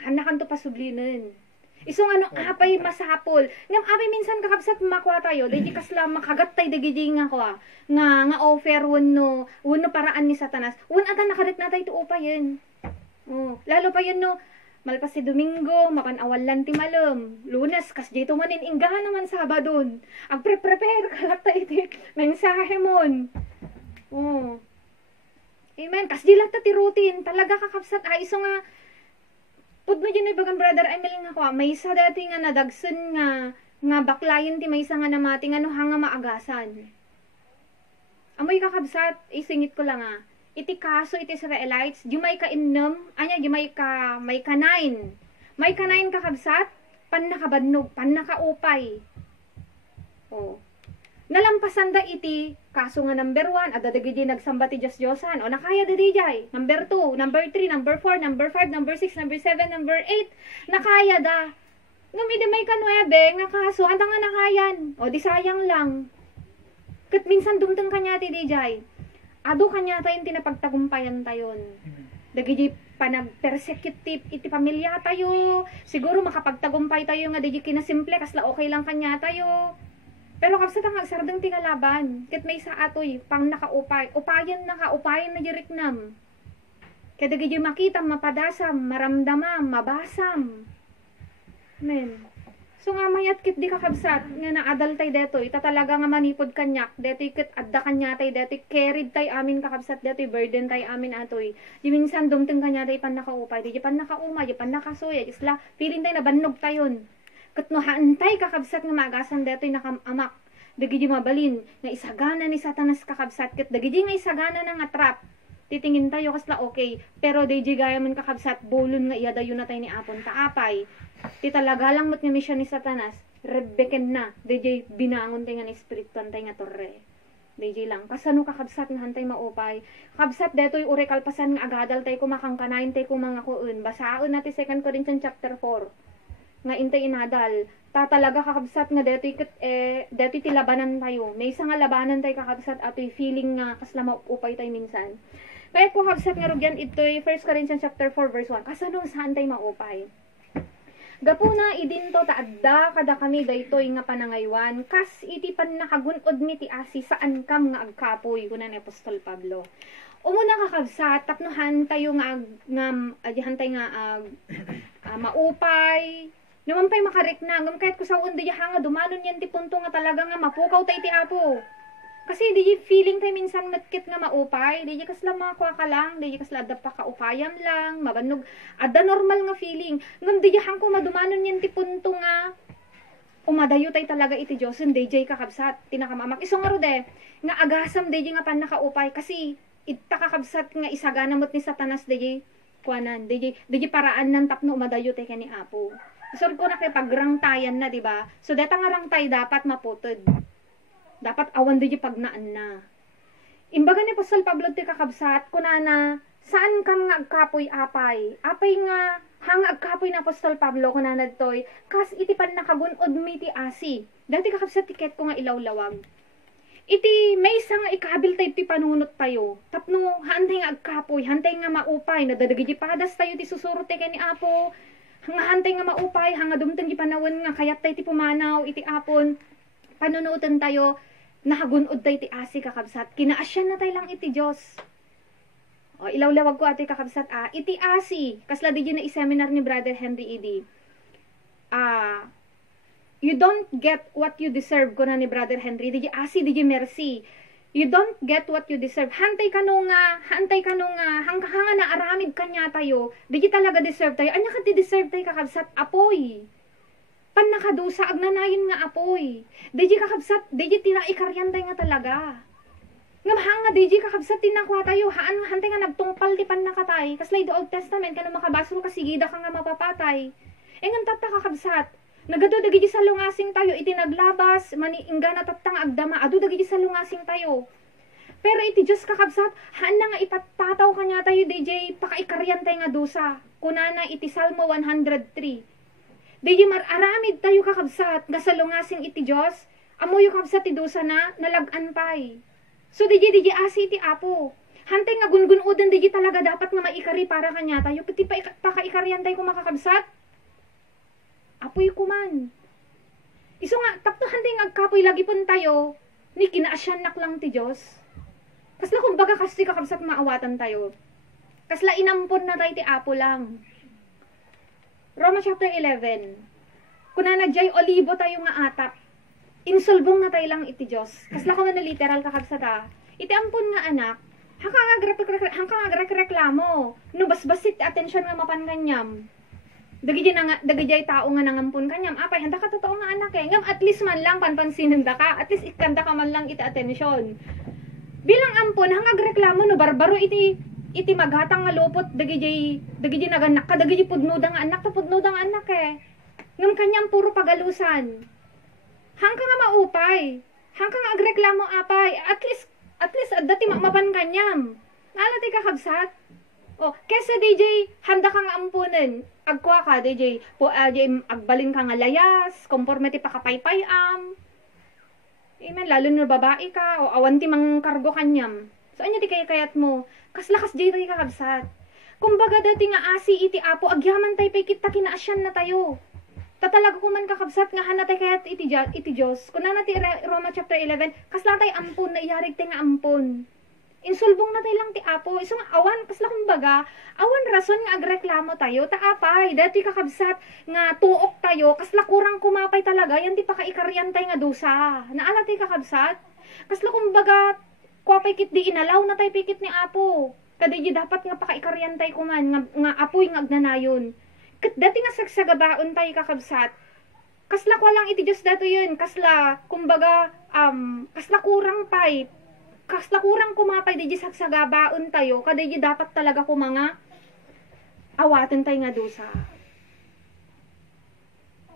Hanakan to pasublinan. Iso nga no, apay masapol. Ngam apay minsan kakabsat makwa tayo, dahil kasla makagat tayo dagiti nga kwa, nga offer wano paraan ni Satanas. Wan ata nakarit na tayo upayin. Oh, lalo pa yun no, malpas si Domingo, makanawalan ti malam. Lunes, kas dito manin, inggahan naman Sabadon. Ag prepare kalat tayo iti mensahe mon. Oh. Amen. Kas di lahat ti routine, talaga kakabsat. Iso nga, pud mo dyan ibagan brother Emil nga ko, may isa dati nga nadagsun nga baklayin ti may isa nga namati nga no hanga maagasan. Amoy kakabsat, isingit ko lang iti kaso iti Israelites, di may kainom, di may kanain. May kanain kakabsat, pan nakabadnog, pan nakaupay. Oh. Nalampasan da iti kaso nga number 1, adadagi di nagsamba ti Diyos-Diyosan. O nakaya da di jay. Number 2, number 3, number 4, number 5, number 6, number 7, number 8. Nakaya da. Ngam iti may kanuebe, nga kaso, anda nga nakayan. O di sayang lang. Kat minsan dumtang kanya ti di jay. Ado kanya tayo tinapagtagumpayan tayon. Dagi di panag-persecute iti pamilya tayo. Siguro makapagtagumpay tayo nga di kinasimple, kasla okay lang kanya tayo. Pero kapsa tang agsardeng tingalaban, ket may sa atoy pang nakaupay, upayan na diriknam. Kaya dagi makita, mapadasam, maramdamam, mabasam. Amen. So nga mayat kit di kakabsat, nga naadal tay deto, ita talaga nga manipod kanyak, deto kit adda kanya tay, deto carried tay amin kakabsat, deto burden tay amin atoy. Di minsan dumteng kanya tay pan nakaupay, di pan nakauma, di pan nakasuya, isla, feeling tay nabannog tayon. Kat no haantay kakabsat nga magasan detoy nakamamak. Dagiti mabalin nga isagana ni Satanas kakabsat ket dagiti nga isagana na nga trap. Titingin tayo kasla okay, pero daydi gaya man kakabsat bolon nga iya dayon na tayo ni apon taapay. Ti talaga lang met nga misyon ni Satanas, rebeken na daydi binangon tayo nga ni espiritu tayo nga torre. Daydi lang kasano kakabsat nga hantay maupay. Kakabsat detoy ure kalpasan nga agadal tayo kumakangkanain tayo mga kuun. Basaon natin 2 Corinthians chapter 4. Nga intay inadal, talaga kakabsat nga detoy ti labanan tayo. May isa nga labanan tayo kakabsat atoy feeling nga kasla maupay tayo minsan. Kaya ko kakabsat nga rugyan ito'y 1 Corinthians chapter 4 verse 1. Kasano saan tayo maupay? Gapuna idinto taadda kada kami daytoy nga panangaywan kas iti pan nakagunod mi ti asi saan kam nga agkapoy kunan ni Apostol Pablo. Umuna kakabsat tapnohan tayo nga hantay nga maupay. Naman pa'y makarik na, ngam kahit ko sa undi nga dumanon yan ti punto nga talaga nga mapukaw tayo ti apo. Kasi di feeling tayo minsan matkit nga maupay, di kasla makakwa ka lang, di kasla adda pa kaupayam lang, mabanog, adda normal nga feeling. Ngam di ko madumanon yan ti punto nga, umadayo tayo talaga iti Diyos, di kakabsat, tinakamamak. Iso nga rode, nga agasam di nga pan nakaupay, kasi ita kakabsat nga isagana mo't ni Satanas di kuanan, di paraan ng tapno umadayo tayo ni apo. Isor ko na kay pagrangtayan na, di ba? So deta nga rangtay dapat maputod. Dapat awan di pagnaan na. Imbaga ni Apostol Pablo ti kakabsat kunana saan kam nga agkapoy apay? Apay nga hang agkapoy na Apostol Pablo kunana ditoy kas iti pan nakagunod mi ti asi. Dati kakabsat tiket ko nga ilawlawag. Iti may isa nga ikabil tayo ti panunot tayo. Tapno hantay nga agkapoy, hantay nga maupay, nadadagi di padas tayo ti susurot kay ni apo. Nga hantay nga maupay, hanga dumtang ipanawan nga kayat tayo ti pumanaw, iti apon, panunutan tayo, nakagunod tayo ti asi kakabsat, kinaasyan na tayo lang iti Diyos. O, ilawlawag ko ati kakabsat, iti asi, kasla di na i-seminar ni Brother Henry Eddy. You don't get what you deserve, ko na ni Brother Henry, di asi, di mercy. You don't get what you deserve. Hantay ka nung hanga na aramid kanya tayo, di talaga deserve tayo. Anya ka ti deserve tayo kakabsat, apoy. Pan nakadusa, agnanayin nga apoy. Di kakabsat, di tinaikaryan tayo nga talaga. Ngam hanga di kakabsat tinakwa tayo, hantay nga nagtungpal di pan nakatay. Kaslay do Old Testament, ka na makabasro kasigida ka nga mapapatay. Ngan tata kakabsat, nagado dagi sa lungasing tayo, iti naglabas, maniingga na tatang agdama, adu dagi sa lungasing tayo. Pero iti Diyos kakabsat, haan na nga ipatpataw kanya tayo, DJ, pakaikaryan tayo nga dusa. Kunana iti Salmo 103. DJ, aramid tayo kakabsat, nga sa lungasing iti Diyos, amoy kakabsat iti dusa na, nalagan pay. So DJ, asi iti apo. Hantay nga gungunodan, DJ talaga dapat nga maikari para kanya tayo, pati pakaikaryan tayo kung makakabsat. apoy kuman. Iso nga, taptahan din agkapoy lagi pun tayo, ni kinaasyanak lang ti Diyos. Kasla kumbaga kasi kakabsat maawatan tayo. Kasla inampon na tayo ti apo lang. Roma chapter 11. Kuna na jay olibo tayo nga atap. Insulbong na tayo lang iti Diyos. Kasla ko na literal kakabsat iti ampon nga anak, hangka agreklamo. No basbasit atensyon nga mapankanyam. Dagijay tao nga nangampun kanyam. Apay, handa ka totoo nga anak eh. Ngam at least man lang panpansinan da ka. At least ikanda ka man lang iti atensyon. Bilang ampun, hang agreklamo no barbaro iti maghatang nga lupot dagijay naganak ka dagijay pudnuda nga anak eh. Ngam kanyam puro pagalusan. Hangka nga maupay. Hangka nga agreklamo apay. At least dati mapan kanyam. Nalati ka kabsat. Oh, kesa DJ, handa kang ampunin. Agkwa ka, DJ. Agbalin ka nga layas. Conforme ti pakapaypayam. Amen, lalo na babae ka. O awan ti mang kargo kanyam. So, anya ti kayat mo. Kaslakas DJ tayo kakabsat. Kumbaga dati nga asi iti apo. Agyaman tayo pay kita kinaasyan na tayo. Tatalaga ko man kakabsat nga hanatay kayat iti Diyos. Kung na ti Roma chapter 11, kasla tayo ampun na iyarig tayo nga ampun. Insulbong na tayo lang ti apo. Iso nga awan, kasla kumbaga, awan rason nga agreklamo tayo, taapay, dati kakabsat nga tuok tayo, kasla kurang kumapay talaga, yan ti pakaikaryan tayo nga dusa. Naala tayo kakabsat? Kasla kumbaga, kwapay kit di inalaw na tayo pikit ni apo. Kadiji dapat nga pakaikaryan tayo kuman, nga apoy nga agnanayon. Kat dati nga sagsagabaon tayo kakabsat, kasla kwa lang iti Diyos dato yun, kasla, kumbaga, kasla kurang pay, kasla kurang kumapay di sagsagabaon tayo, kada di dapat talaga ko mga awaten tayo nga dusa.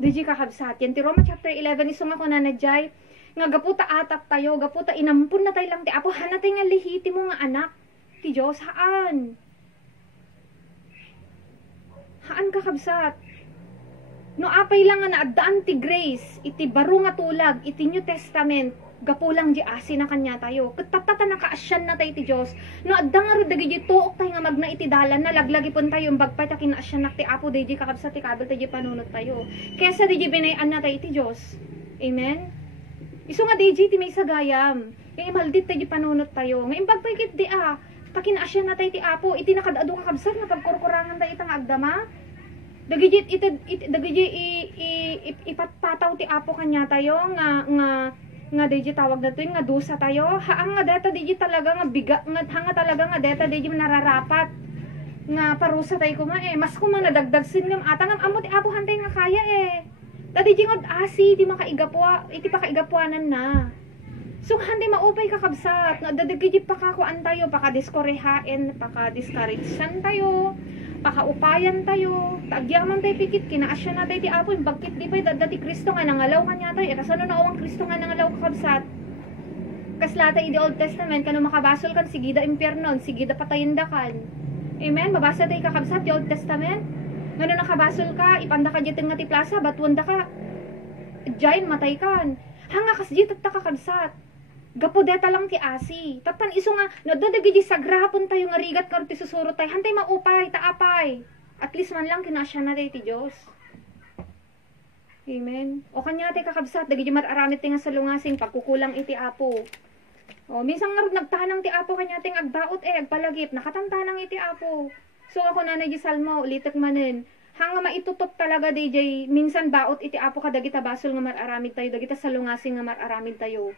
Di kakabsat, yan ti Roma chapter 11, iso nga ko na nadjay, nga gaputa atap tayo, gaputa inampun na tayo lang ti apo, hanatay nga lihiti mo nga anak, ti Diyos, haan kakabsat. No apay lang nga naadaan ti grace, iti baro nga tulag, iti New Testament, gapulang di asi na kanya tayo. Katatata na kaasyan na tayo ti Diyos. No adda nga ro dagiti tuok tayo nga magna iti dalan na laglagi pun tayo bagpay ta kinaasyan nak ti apo daydi kakabsat ti kabel tayo panunot tayo. Kesa daydi binayan na tayo ti Diyos. Amen. Isu nga daydi ti may sagayam. Nga imaldit tayo panunot tayo. Nga imbagpay kit di takinaasyan na tayo ti apo. Iti nakadado kakabsat nga pagkurkurangan tayo itang agdama. Dagiti ipatpataw ti apo kanya tayo nga deji tawag na to nga dusa tayo. Haang nga data deji talaga nga biga nga talaga nga data deji nararapat nga parusa tayo kuma mas kuma nadagdag sin ngam atang amo ti apo hantay nga kaya dati deji ngod asi ti makaigapwa iti pakaigapuanan na. So hantay maupay kakabsat nga dadagiti pakakuan tayo pakadiskorehaen pakadiscouragean tayo pakaupayan tayo, tagyaman tayo pikit, kinaasya na tayo ti apo, bagkit di pa dati Kristo nga nangalaw kanya tayo, kasano na awang Kristo nga nangalaw kakabsat. Kaslata i the Old Testament, kano makabasol kan, sigida impyernon, sigida patayindakan. Amen? Mabasa tayo kakabsat, the Old Testament. Ngano nakabasol ka, ipanda ka dito nga ti plaza, batwanda ka, jain matay kan. Hanga kas dito kakabsat. Gapodeta lang ti asi. Tatan iso nga, nadadagi di sagrahapon tayo nga rigat nga ti susuro tayo. Hantay maupay, taapay. At least man lang kinasya na tayo ti Diyos. Amen. O kanya tayo kakabsat, dagi di mararamit tayo nga sa lungasing pagkukulang iti apo. O minsan nga nagtahanang ti apo kanya tayo agbaot agpalagip. Nakatantanang iti apo. So ako na di salmo, ulitak manin. Hanga maitutop talaga DJ, minsan baot iti apo ka dagi tabasol nga mararamid tayo, dagi ta sa lungasing nga mararamid tayo.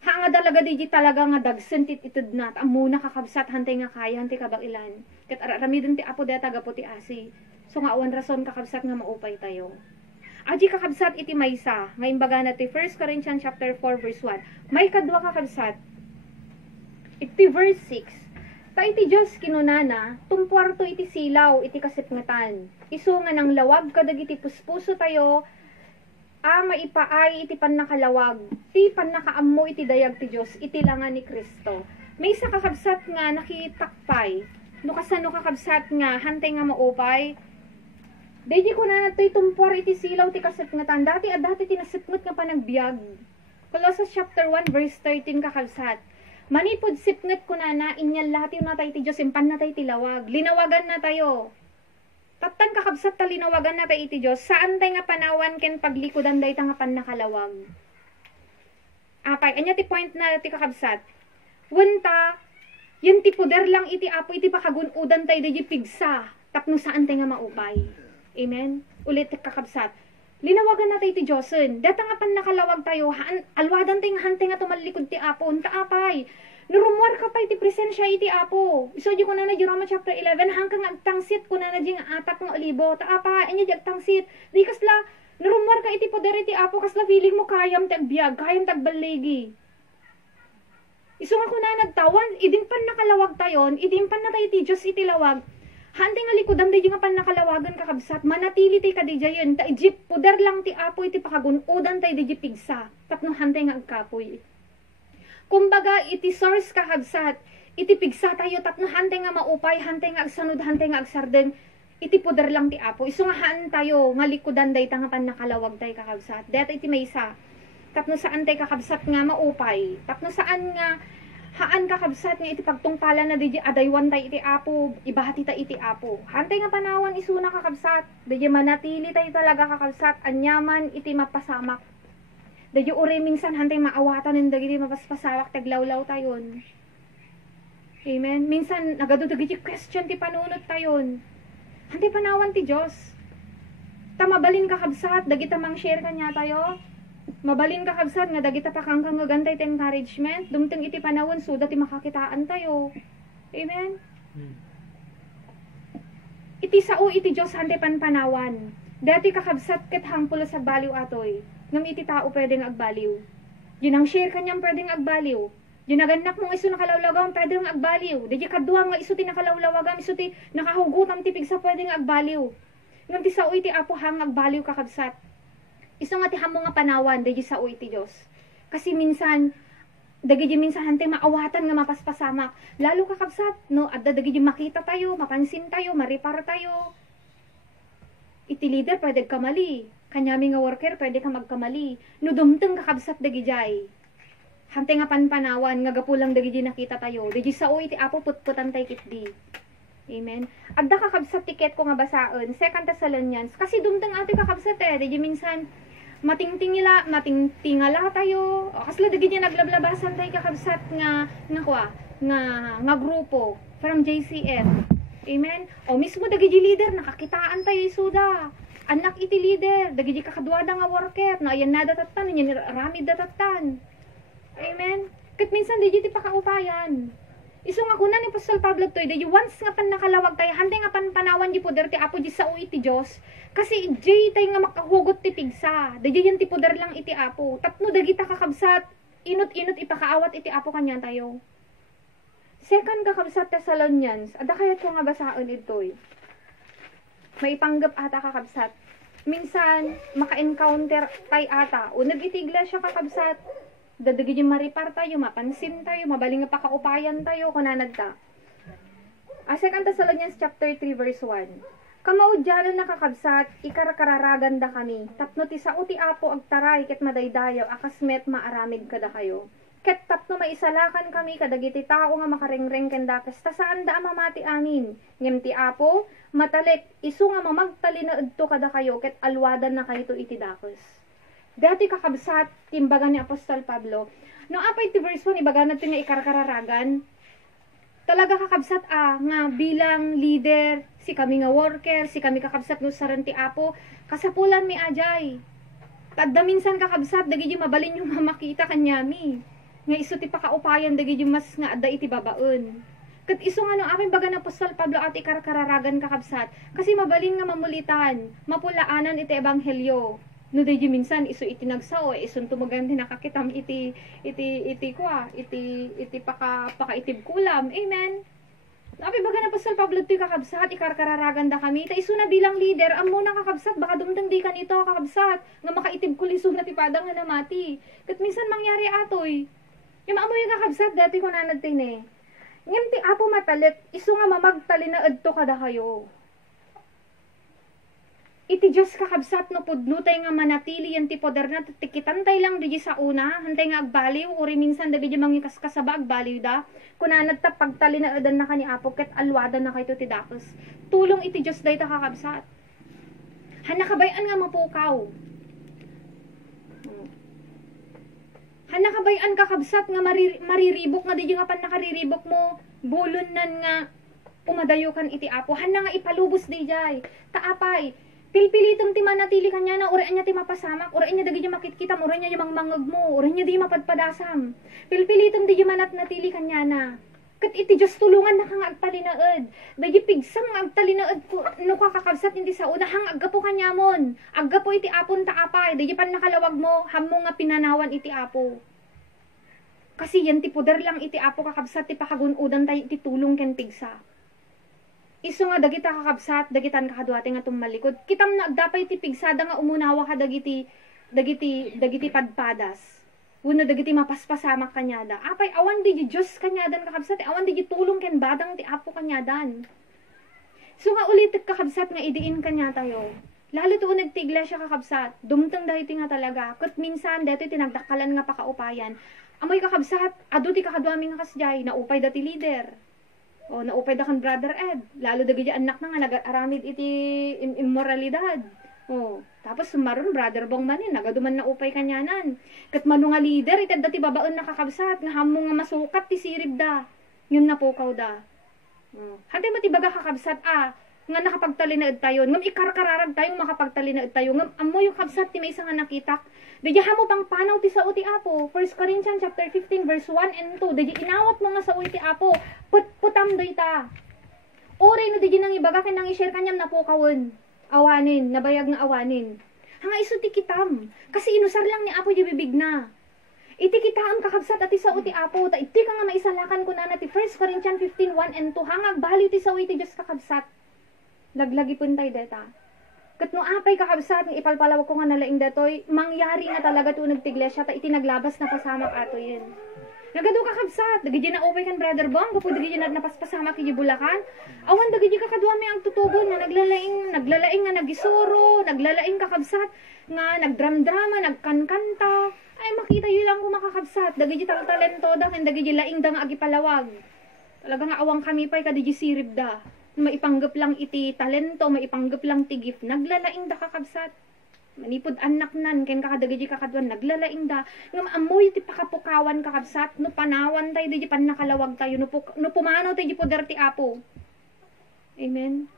Hanga dalaga di talaga nga dagsen tit itud nat amuna kakabsat hantay nga kaya hantay kabailan ket aramidon ti apo deta gapo ti asi so nga awan rason kakabsat nga maupay tayo aji kakabsat iti maysa nga imbaga na ti 1 Corinthians chapter 4 verse 1 may kadwa kakabsat iti verse 6 ta iti Dios kinunana tumpuarto iti silaw iti kasipngetan isu nga nang lawag kadagiti puspuso tayo maipaay iti pannakalawag, ti pannakaammo iti dayag ti Diyos, iti langan ni Kristo. May isa kakabsat nga nakitakpay, no kasano kakabsat nga, hantay nga maupay. Dahil ko na nato'y tumpuar iti silaw ti kasipngatan, dati tinasipngot nga panagbiag. Colossus chapter 1 verse 13 kakabsat. Manipod sipngot ko na inyal lahat yung natay ti Diyos, impan natay ti lawag, linawagan na tayo. Tatan kakabsat talinawagan na tayo iti Diyos, saan tayo nga panawan ken paglikodan day ta nga pan nakalawag. Apay, anya ti point na ti kakabsat. Wanta, yan ti poder lang iti Apo, iti pakagunudan tayo day pigsa, tapno saan tayo nga maupay. Amen? Ulit ti kakabsat. Linawagan na tayo ti Diyosen. Data nga pan nakalawag tayo, alwadan tayo nga hante nga tumalikod ti Apo, unta apay. Nurumwar ka pa iti presensya iti Apo. So di ko na di Roma chapter 11 hanggang agtangsit ko na di nga atak ng olibo. Taapa anya di agtangsit. Di kasla nurumwar ka iti poder iti Apo kasla feeling mo kayam tagbiag, kayam tagbalegi. Iso nga ko na nagtawan, idin pan nakalawag tayon, idin pan na tayo iti Diyos iti lawag. Hante nga likudam di nga pan nakalawagan kakabsat, manatili tayo kadijayon, ta ijip poder lang ti Apo iti pakagunudan tayo di pigsa. Tapno hante nga agkapoy. Kumbaga, iti source kakabsat, iti pigsa tayo, tapno hante nga maupay, hante nga agsanod, hante nga agsarden, iti poder lang ti Apo. Iso nga haan tayo, nga likudan day ta nga pan nakalawag tayo kakabsat. Deta iti maysa, tapno saan tayo kakabsat nga maupay, tapno saan nga haan kakabsat nga iti pagtungpalan na di adaywan tayo iti Apo, ibahati tayo iti Apo. Hante nga panawan isuna kakabsat, di manatili tayo talaga kakabsat, anyaman iti mapasamak. Dadyo uri minsan hantay maawatan ng dagiti mapaspasawak taglawlaw tayon. Amen. Minsan nagado dagiti question ti panunot tayon. Hantay panawan ti Dios. Ta mabalin kakabsat dagita mang share kanya tayo. Mabalin kakabsat nga dagita pakangkang gagantay ti encouragement. Dumteng iti panawon so dati makakitaan tayo. Amen. Iti sao iti Dios hantay panpanawan. Dati kakabsat ket hangpulo sa baliw atoy. Ngam iti tao pwedeng agbaliw. Yun ang share kanyang pwedeng agbaliw. Yun aganak mong iso nakalawlawagam pwedeng agbaliw. Di kaduam nga iso ti nakalawlawagam iso ti nakahugutam ti pigsa pwedeng agbaliw. Ngam ti sao iti Apo hang agbaliw kakabsat. Iso nga ti hamo nga panawan di sao iti Dios. Kasi minsan dagi minsan hante maawatan nga mapaspasamak. Lalo kakabsat no adda dagi makita tayo, mapansin tayo, maripar tayo. Iti leader pwede kamali. Kanyami nga worker, pwede ka magkamali. No dumteng kakabsat dagi jay. Hante nga panpanawan, nga gapulang dagi jay nakita tayo. Dagi sao iti Apo putputan tayo kitdi. Amen. Adda kakabsat tiket ko nga basaon, 2 Thessalonians. Kasi dumteng ati kakabsat dagi minsan, matingtingala tayo. O, kasla dagi jay naglablabasan tayo kakabsat nga grupo from JCF. Amen. O mismo dagi jay leader, nakakitaan tayo isuda. Anak iti leader, dagiti kakadwada nga worker, na ayan na datatan, yan ramid datatan. Amen? Kat minsan, dagiti pakaupayan. Iso nga kunan ni Pastor Pablo toy, dagiti once nga pan nakalawag tayo, hante nga pan panawan di poder ti Apo di sao iti Diyos, kasi di tayo nga makahugot ti pigsa, dagiti yan ti poder lang iti Apo. Tapno dagita kakabsat, inot-inot ipakaawat iti Apo kanya tayo. 2 kakabsat Thessalonians, ada kayat ko nga basaon itoy. May panggap ata kakabsat. Minsan, maka-encounter tayo ata. O nag-itigla siya kakabsat. Dadagin yung maripar tayo, mapansin tayo, mabaling nga pakaupayan tayo, kunanad ta. 2 Thessalonians chapter 3 verse 1. Kamaudyanan na kakabsat, ikarakararagan da kami. Tapno ti sao ti Apo agtaray, ket madaydayaw, akasmet maaramid kada kayo. Ket tapno maisalakan kami kadagiti tao nga makarengreng kendakas ta saan da mamati amin. Ngem ti Apo matalik isu nga mamagtali na udto kada kayo ket alwadan na kayto iti dakes. Dati kakabsat timbaga ni Apostol Pablo. No apay ti verse 1 ibaga natin nga ikarkararagan. Talaga kakabsat nga bilang leader, si kami nga worker, si kami kakabsat no saran ti Apo, kasapulan mi ajay. Tadda minsan kakabsat dagiti mabalin yung mamakita kanyami. Nga iso ti pakaupayan dagiti mas nga adda iti babaen. Ket iso nga no amin baga na Apostol Pablo ati karkararagan kakabsat kasi mabalin nga mamulitan, mapulaanan iti ebanghelyo. No dagiti minsan iso iti nagsao iso tumagan ti nakakitam iti pakaitib kulam. Amen. Abi baga na Apostol Pablo ti kakabsat ikarkararagan da kami ta iso na bilang leader ammo na kakabsat baka dumdeng di kanito kakabsat nga makaitib kulisog na ti padang nga namati. Ket minsan mangyari atoy. Yung maamoy kakabsat dati ko nanad tin ngem ti Apo matalit iso nga mamagtali na adto kada kayo. iti Diyos kakabsat no pudno tayo nga manatili yan ti poder na tikitan tayo lang di sa una hantay nga agbaliw uri minsan dagi di mangikas kasaba agbaliw da kunanad ta pagtali na edan na kani Apo ket alwada na kayto ti dakes tulong iti Diyos day ta kakabsat hanakabayan nga mapukaw hanakabayan kakabsat nga mariribok nga di nga pan nakariribok mo bulon nan nga umadayo kan iti Apo hana nga ipalubos di jay taapay pilpilitom ti manatili kanya na uri anya ti mapasamak uri anya dagi makitkitam uri anya mangmangag mo uri anya di mapadpadasam pilpilitom di manat natili kanya na ket iti Diyos tulungan na kang agtalinaed dagi pigsam nga agtalinaed no kakakabsat hindi sa una hang aggapo kanya mon aggapo iti Apon taapay dagi pan nakalawag mo hammo nga pinanawan iti Apo kasi yan ti poder lang iti Apo kakabsat ti pakagunudan tayo iti tulong ken pigsa iso nga dagita kakabsat dagitan kakadwate nga tumalikod kitam na agdapay ti pigsada nga umunawa ka dagiti padpadas wenno dagiti mapaspasamak kanyada apay awan di Dios kanyadan kakabsat awan di tulong ken badang ti Apo kanyadan so nga ulit kakabsat nga idiin kanya tayo lalo to uneg ti iglesia kakabsat dumteng dahiti nga talaga ket minsan dati tinagdakalan nga pakaupayan amoy kakabsat adu ti kakadwami nga kasjay naupay dati leader o naupay da kan brother Ed lalo dagi anak na nga nag-aramid iti immoralidad o tapos sumaron brother Bong manin nagaduman na upay kanyanan ket mano nga leader ited dati babaen nakakabsat nga hammo nga masukat ti sirib da ngem napukaw da hantay matibaga kakabsat nga nakapagtalinaed tayo ngem ikarkararag tayo makapagtalinaed tayo ngem ammo yung kabsat ti maysa nga nakitak Didi hamo pang panaw ti sao ti Apo. 1 Corinthians chapter 15 verse 1 and 2. Didi inawat mo nga sao ti Apo. Putam doy ta. Ore no didi nang ibaga ken nang i-share kanyam napukawon. Awanin, nabayag nga awanin. Hanga isu ti kitam. Kasi inusar lang ni Apo di bibig na. Iti kitaan kakabsat ati sao ti Apo. Ta iti ka nga maisalakan ko na ti 1 Corinthians 15 1 and 2. Hangag baliw ti sao ti Dios kakabsat. Laglagi pun tay deta. Kat no apay kakabsat ng ipalpalawag ko nga nalaing datoy, mangyari nga talaga to nagtiglesia ta iti naglabas na pasamak ato yun. Nagado kakabsat, dagi na opay kan brother Bong, kapag dagi na napaspasamak iti Bulacan. Awan dagi kakadwami ang tutubon na naglalaing nga nagisuro, naglalaing kakabsat nga nagdram-drama, nagkankanta. Ay makita yun lang kung makakabsat, dagi talento da, ken dagi laing da nga agipalawag. Talaga nga awang kami pa'y kadigi sirib da. Maipanggap lang iti talento, maipanggap lang ti gift, naglalaing da kakabsat. Manipod anak nan, ken kakadagiji kakadwan, naglalaing da. Ngam amoy ti pakapukawan kakabsat, no panawan tayo, di pan nakalawag tayo, no pumanaw tayo, di poder ti Apo. Amen.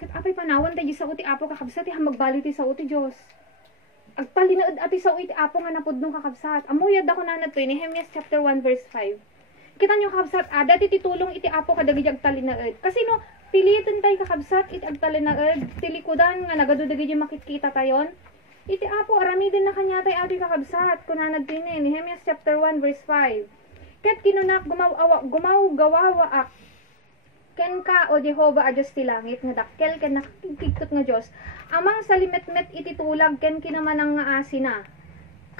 Kat apay panawan tayo, sa uti Apo kakabsat, ti hamagbali ti sa uti Diyos. Agtalinaad ati sa uti Apo nga napod nung kakabsat. Amoy yad ako na nato, Nehemias chapter 1 verse 5. Kita nyo kakabsat, dati titulong iti Apo kadagiti agtalinaed. Kasi no, pilitin tayo kakabsat, iti agtalinaed, tilikudan nga nagadudagiti makitkita tayon. Iti Apo, aramidin na kanya tayo ati kakabsat, kunanad tinin, Nehemias chapter 1 verse 5. Ket kinunak gumawgawawaak, ken ka o Jehova a Diyos ti langit, nga dakkel ken nakikiktot nga Diyos. Amang salimetmet iti tulag, ken kinamanang nga asina.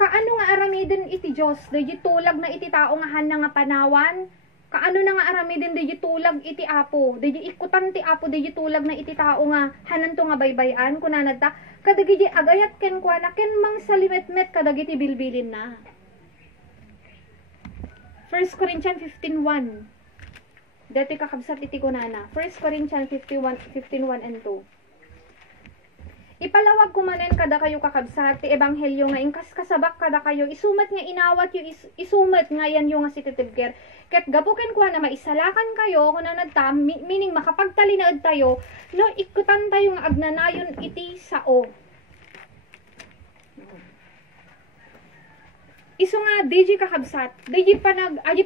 Kaano nga aramidin iti Diyos, dayjit tulag na iti tao nga hana nga panawan, kaano na nga aramidin dayjit tulag iti Apo, dayjit ikutan ti Apo, dayjit tulag na iti tao nga hanan to nga baybayan, kunanad ta, kadagiti agayat ken kuana, ken mang salimetmet kadagiti bilbilin na. 1 Corinthians 15:1. Dati kakabsat iti kunana. 1 Corinthians 15:1 and 2. Ipalawag kumanen kada kayo kakabsat ti ebanghelyo nga ingkas kasabak kada kayo isumat nga inawat yu isumat nga yan yung nga sititibker ket gapuken kuha na maisalakan kayo kunanad ta meaning makapagtalinaed tayo no ikutan tayo nga agnanayon iti sao. Isu nga DJ kakabsat, DJ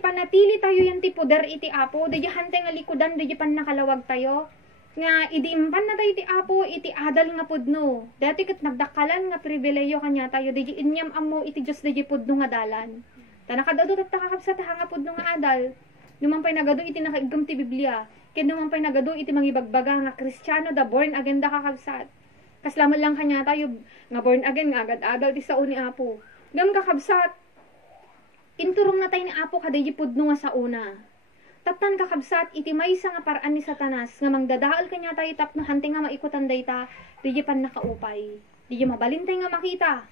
panatili tayo yan ti poder iti Apo, DJ hante nga likudan, DJ pan nakalawag tayo. Nga idiimpan na tayo iti Apo, iti adal nga pudno. Dati kat nagdakalan nga pribileyo kanya tayo, DJ inyam amo iti Diyos DJ pudno nga dalan. Tanakadado tat kakabsat nga pudno nga adal. Numampay nagado iti nakaigam ti Biblia. Ken numampay nagado iti mangibagbaga nga Kristiyano da born again da kakabsat. Kaslaman lang kanya tayo nga born again nga agad adal ti sao ni Apo. Ngam kakabsat, inturong na tayo ni Apo kada iti pudno nga sa una. Tatan kakabsat, iti maysa nga paraan ni Satanas, nga mangdadaal kanya tayo tapno hante nga maikutan dayta, di pan nakaupay. Di mabalintay nga makita.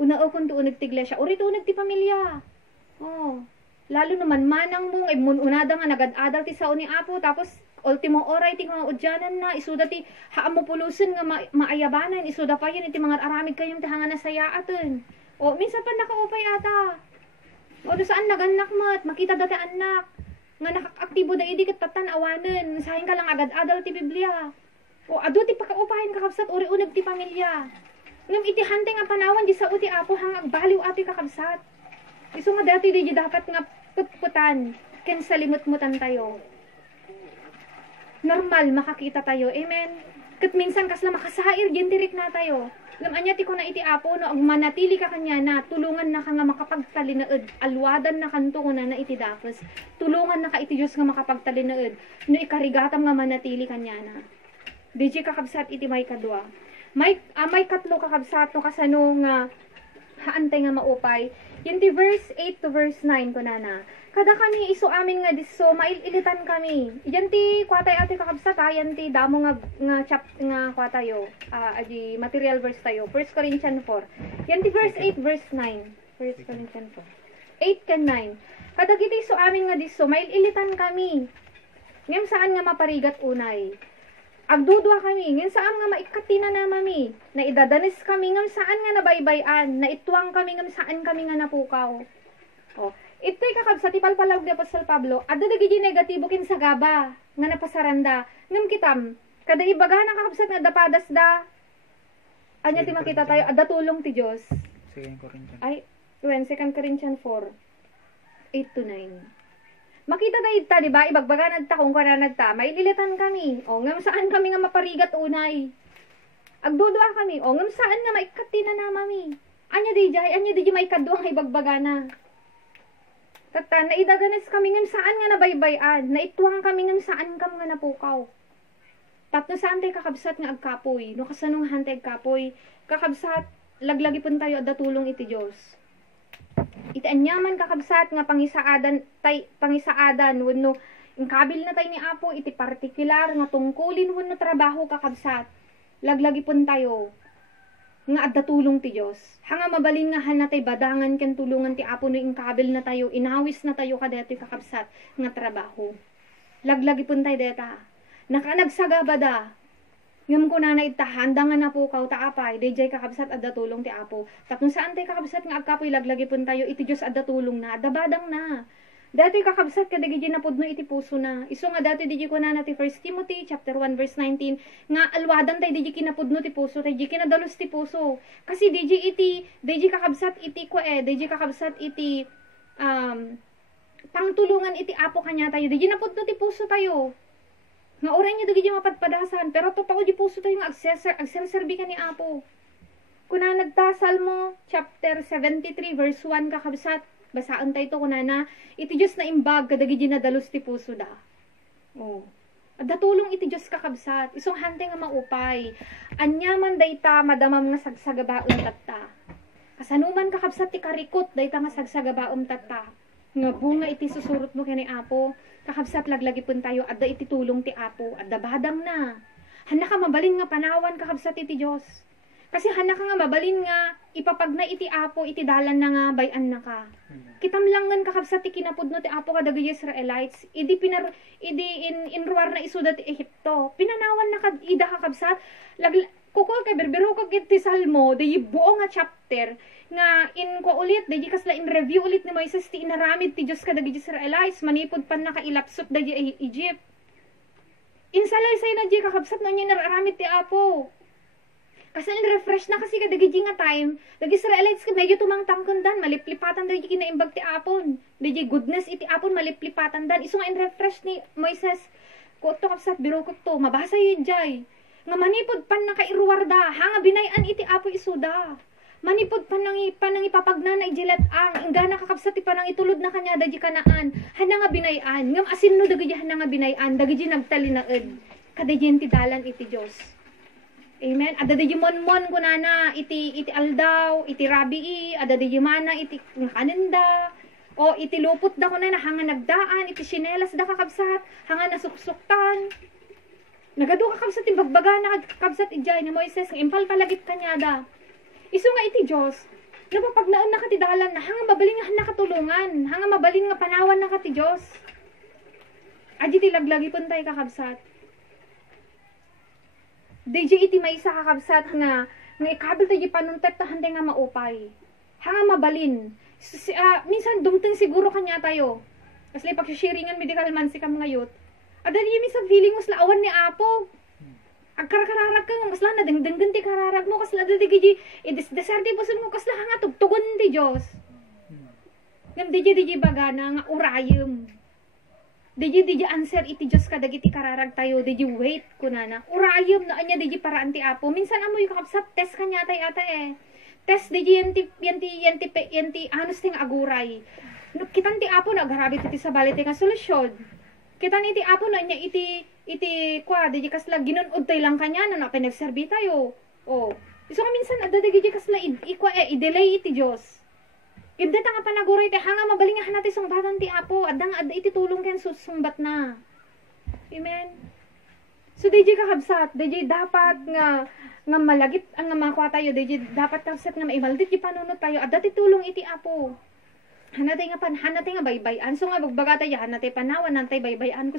Unao kung tuunag ti iglesia, uri tuunag ti pamilya. Oh, lalo naman manang mong, unada nga nagad-adal ti sao ni Apo, tapos ultimo oray ti mga udyanan na, isuda ti haam mo pulusin nga maayabanan, isuda pa yan, iti mga aramid kayong ti hanga na sayaatan. O, minsan pa nakaupay ata. O, saan naganak mat, makita dati anak. Nga nakakaktibo da idi kat tatan awanen, sahin ka lang agad-adal ti Biblia. O, ado ti pakaupahin kakabsat, uri unag ti pamilya. Ngam iti hante nga panawan, di sa uti Apo, hangag baliw ati kakabsat. Iso nga dati di dapat nga putputan, ken salimut-mutan tayo. Normal makakita tayo, amen. Kat minsan kasla makasair, gentirik na tayo. Ngam anya ti ko na iti Apo, no, ag manatili ka kanya na, tulungan na ka nga makapagtalinaed, alwadan na kanto ko na iti dakes. Tulungan na ka iti Diyos nga makapagtalinaed, no ikarigatam nga manatili kanya na. Diji kakabsat iti may kadwa. May katlo kakabsat no kasano nga haantay nga maupay. Yung ti verse 8 to verse 9 ko na. Kada kami iso amin nga diso maililitan kami. Yan ti kwatay ati kakabsat ha, yan ti damo nga kwatayo. Aji material verse tayo. 1 Corinthians 4. Yan ti verse 8 verse 9. 1 Corinthians 4. 8 kan 9. Kada kiti iso amin nga diso maililitan kami. Ngem saan nga maparigat unay. Agdudwa kami, ngin saan nga maikatina na mami, na idadanis kami ngam saan nga nabaybayan, na ituwang kami ngam saan kami nga napukaw. O, ito'y kakabsat, ipalpalag ni Apostol Pablo, adda dagiti negatibo kin sa gaba, nga napasaranda, ngam kitam, kada ibaga na kakabsat nga dapadas da, anya ti makita tayo, adda tulong ti Diyos. 2 Corinthians. Ay, 2 Corinthians 4, 8 to 9. Makita tayo ta, di ba? Ibagbaga nagta, kung kaya nagta, maililitan kami. O, ngam saan kami nga maparigat unay. Agdudwa kami. O, ngam saan nga maikatina na mami. Anya di maikadwa nga ibagbaga na. Tata, naidaganes kami ngam saan nga nabaybayan. Naituwang kami ngam saan kam nga napukaw. Tapno saan tayo kakabsat nga agkapoy. No, kasanong hantay agkapoy. Kakabsat, laglagi pun tayo adda tulong iti Diyos. Iti anyaman kakabsat nga pangisaadan wenno ingkabil na tayo ni Apo iti partikular nga tungkulin wenno trabaho kakabsat laglagi pun tayo nga adda tulong ti Dios hanga mabalin nga hanatay badangan ken tulungan ti Apo no ingkabil na tayo inawis na tayo kadeti kakabsat nga trabaho laglagi pun tayo deta nakanagsagabada ngam ko na itahanda nga na po kaw taapay, dayjay kakabsat adda tulong ti Apo. Tapno saan tayo kakabsat nga agkapoy laglagi pun tayo, iti Diyos adda tulong na, adda badang na. Dati kakabsat kadagi napudno iti puso na. Iso nga dati di ko na ti 1 Timothy chapter 1 verse 19 nga alwadan tayo di kinapudno ti puso, tayo di kinadalos ti puso. Kasi di kakabsat iti pangtulungan iti Apo kanya tayo, di napudno ti puso tayo. Nga oray niya dagi mapatpadasan, pero totoo di puso tayo nga agserserbi ka ni Apo. Kuna nagtasal mo, chapter 73, verse 1, kakabsat, basaan tayo ito, kuna na, iti Diyos na imbag, kadagi nadalos ti puso da. Oh. Adda tulong iti Diyos kakabsat, isong hante nga maupay, anyaman dayta, madamam nga sagsagabaon tatta. Kasanuman kakabsat ti karikot, dayta nga sagsagabaon tatta. Nga bunga iti susurot mo kani Apo, kakabsat laglagi pun tayo, adda iti tulong ti Apo, adda badang na. Hana ka mabalin nga panawan kakabsat iti Diyos. Kasi hana ka nga mabalin nga, ipapag na iti Apo, iti dalan na nga, bayan na ka. Kitam lang nga kakabsat ti kinapudno ti Apo kadagay Israelites, inruar na isuda ti Ehipto. Pinanawan na ida kakabsat, kuko kay berbero ka ti Salmo, di buo nga chapter, nga in ko ulit dahi kasla in review ulit ni Moises ti inaramid ti Dios kadagiti Israelites manipod pan nakailapsot dahi Egypt. Insalaysay na di kakabsat no nya naramid ti Apo. Kasi refresh na kasi kadagiti nga time, dagi Israelites ka medyo tumangtangkon dan maliplipatan dahi kinaimbag ti Apon. Dahi goodness iti Apon maliplipatan dan isu nga in refresh ni Moises ko to kapsat biro ko to mabasa yun jay. Nga manipod pan nakairuwar da hanga binayan iti Apo isuda. Manipod panang ipapagna na ijilet ang ingga nakakabsat ti panang itulod na kanya dagi kanaan hana nga binayan ngam asin no dagi hana nga binayan dagi nagtalinaed kadagiti dalan iti Dios. Amen. Adda dagi monmon kunana iti aldaw iti rabii adda dagi mana iti kanenda O iti lupot da ko na hanga nagdaan, iti sinelas da kakabsat, hanga nasuksuktan. Nagado kakabsat ibagbaga na kakabsat ijay ni Moises, ng impal palagit kanya da. Isu nga iti Diyos, napapagnaan na katidalan na hanga mabaling nga nakatulungan, hanga mabaling nga panawan na kati Diyos. Adi ti laglagi pun tayo kakabsat. DJ iti may isa kakabsat nga ikabil tayo panuntet na handa nga maupay. Hanga mabalin. Minsan dumteng siguro kanya tayo. Kasi pagsisharingan medical man si kam ngayot. Ada di minsan feeling mo awan ni Apo. Agkararag ka mas lang na dengdenggen ti kararag mo kasla ada di giji deserte puson mo kasla hanga tugtugon ti Dios. Ngam DJ bagana nga urayem. DJ answer iti Diyos ka dagiti kararag tayo, DJ wait kunana. Urayom na anya DJ para anti Apo. Minsan amoy kakabsat test kanya tay ata eh. Test DJ yanti anos ting aguray. No kitan ti Apo nagharabi ti sa balite nga solusyon. Kitan iti Apo na nya iti kwa DJ kasla ginunod tay lang kanya na pinagserbi tayo. Oh. So minsan ada DJ kasla i-delay iti Diyos. Ibda ta nga panaguray ti hanga mabalingahan natin sungbatan ti Apo adang iti tulong ken susumbat na. Amen. So DJ kakabsat, DJ dapat nga malagit ang nga makuha tayo, DJ dapat kakabsat nga maibaldit ti panunot tayo adda ti tulong iti Apo. Hanatay nga baybayan. So nga bagbaga tayo hanatay panawan nantay baybayan.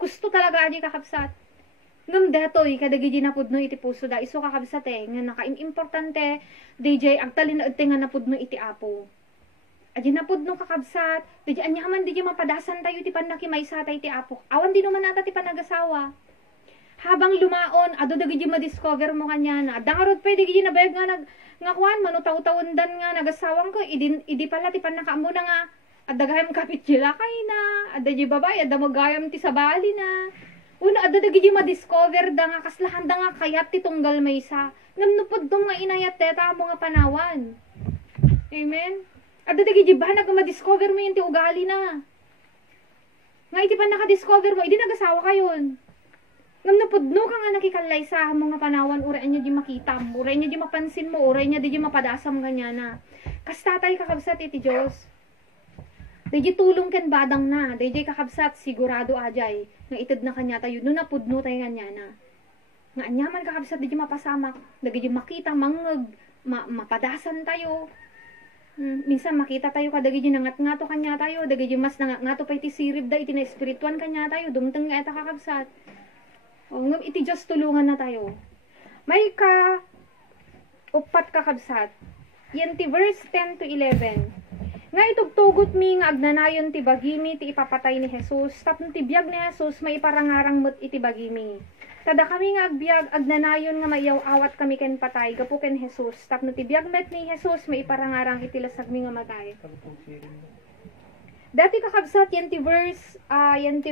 Gusto talaga adi kakabsat. Ngam detoy kadagiti napudno iti puso da isu kakabsat nga naka-importante DJ agtalin na nga napudno iti Apo. Adi napudno kakabsat, di anyaman di mapadasan tayo ti panakimaysa tayo ti Apo. Awan di naman nata ti panagasawa. Habang lumaon, ado dagi ma-discover mo kanya na. Dangarod pa di nabayag nga kwan, manutaw-tawandan nga nagasawang ko, idi pala ti panakaamo na nga, adagayam kapit jilakay na, adagi babay, adamagayam ti sabali na. Una, ado dagi ma-discover da nga, kaslahan da nga kayat ti tunggal maysa. Ngamnupod dong nga inayat teta mo nga panawan. Amen? Ada dagi ba ma-discover mo yung ti ugali na. Nga iti pa naka-discover mo, hindi nagasawa kayon. Ngam napudno ka nga nakikalay sa mga panawan, uray niya di makita mo, uray niya di mapansin mo, uray niya di mapadasam kanya na. Kastatay kakabsat iti Diyos. Dahil tulong ken badang na, dahil kakabsat sigurado ajay, nga itid na kanya tayo, no napudno tayo kanya na. Nga anyaman kakabsat, dahil mapasamak, dahil makita, mapadasan tayo. Minsan makita tayo kadagiti nangat-ngato kanya tayo, dagiti mas nangat-ngato pa iti sirib da iti na espirituan kanya tayo, dumteng nga ita kakabsat. O ngam iti Diyos tulungan na tayo. May upat kakabsat. Yan ti verse 10 to 11. Nga itugtugot mi nga agnanayon ti bagimi ti ipapatay ni Jesus, tapno ti biyag ni Jesus may iparangarang met iti bagimi. Tada kami nga agbyag agnanayon nga maiyaw-awat kami ken patay gapu ken Jesus, tapno ti biyag met ni Jesus may iparangarang iti lasag mi nga matay. Dati kakabsat yan ti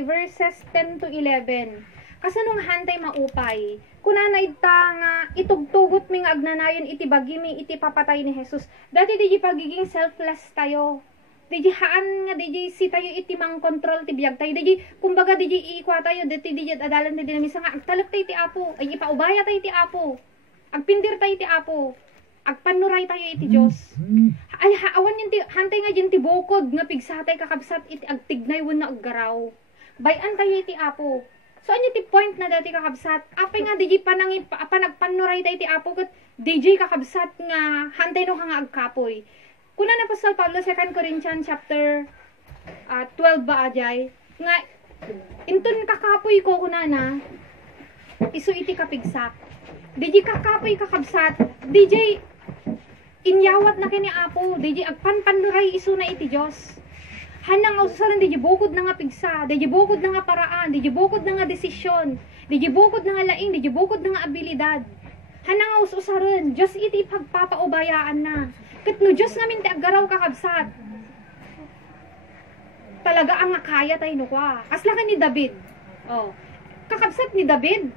verses 10 to 11. Kasanong hantay maupay. Kunana ita nga itugtugot mi nga agnanayon iti bagimi iti papatay ni Jesus. Dati di pagiging selfless tayo. Di haan nga di si tayo iti mang control ti biyag tayo. Di kumbaga di iikwa tayo dati di adalan di dinamisa nga agtalak tayo ti Apo. Ay ipaubaya tayo ti Apo. Agpindir tayo ti Apo. Agpanuray tayo iti Diyos. Ay haawan yun ti hantay nga dyan ti bukod nga pigsatay kakabsat iti agtignay wun na aggaraw. Bayan tayo iti Apo. So, anya ti point na dati kakabsat. Apay nga, DJ panagpanuray tayo ti Apo, kat DJ kakabsat nga, hantay no nga agkapoy. Kuna na Apostol Pablo, 2 Corinthians chapter 12 ba ajay, nga, intun kakapoy ko kuna na, iso iti kapigsak. DJ kakapoy kakabsat, DJ, inyawat na kini Apo, DJ agpanpanuray iso na iti Diyos. Hanang usasaran, di bukod na nga pigsa, di bukod na nga paraan, di bukod na nga desisyon, di bukod na nga laing, di bukod na nga abilidad. Hanang usasaran, Diyos iti pagpapaubayaan na. Kat no Diyos namin ti aggaraw kakabsat. Talaga ang kaya tayo nukwa. Kasla ka ni David. Oh. Kakabsat ni David.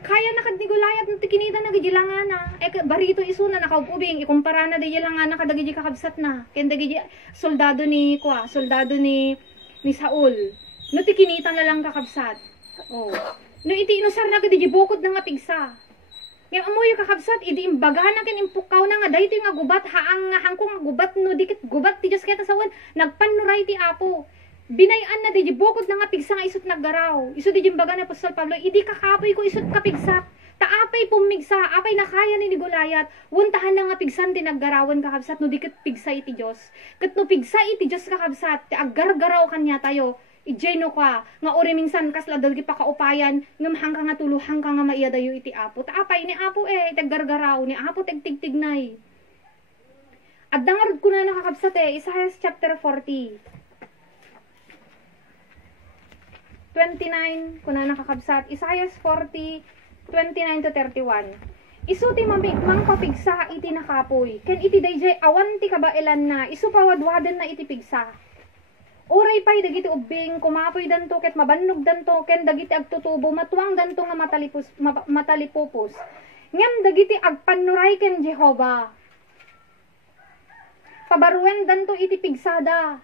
Kaya na kadnigulayat ng tikinita na gajilangan na. Barito iso na nakaupubing. Ikumpara na gajilangan na kadagiji kakabsat na. Kaya dagiji soldado ni Saul. No tikinita na lang kakabsat. Oh. No iti inusar na kadiji bukod na nga pigsa. Ngem amoy kakabsat idi imbaga na ken impukaw na nga daytoy nga gubat haang nga hangko nga gubat no dikit gubat ti Dios ket sawan nagpanuray ti Apo. Binayan na di bukod na nga pigsa nga isut naggaraw. Isu di imbaga na Apostol Pablo idi kakapoy ko isut kapigsak. Taapay pumigsa, apay nakaya ni Gulayat. Wuntahan na nga pigsan ti naggarawan kakabsat no dikit pigsa iti Dios. Ket no pigsa iti Dios kakabsat ti aggargaraw kanya tayo. Ijay no ka, nga uri minsan kasla dalgi pa kaupayan, ngamhang ka nga tuluhang ka nga maiyadayo iti Apo. Taapay ni Apo taggargaraw, ni Apo tagtigtignay. At dangarod ko na nakakabsat Isaiah chapter 40. 29, ko na nakakabsat. Isaiah 40, 29 to 31. Isuti mang papigsa iti nakapoy. Ken iti dayjay awan ti kabailan na, isu pawadwaden na iti pigsa. Oray pay dagiti ubing kumapoy danto ket mabannog danto ken dagiti agtutubo matuang danto nga matalipupos. Ngem dagiti agpanuray ken Jehova. Pabaruen danto iti pigsada.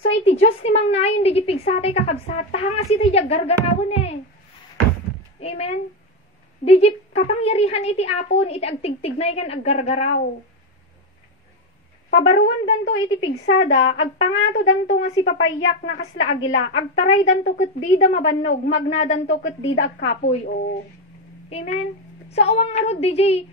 So iti Dios ni mang nayon digi pigsatay kakabsat. Tahanga sitay gargarawon Amen. Digi kapangyarihan iti apon iti agtigtignay ken aggargaraw. Pabaruan danto iti pigsada, agpangato danto nga si papayak na kasla agila, agtaray danto ket dida mabannog, magna danto ket dida agkapoy. Amen. So awang nga rod DJ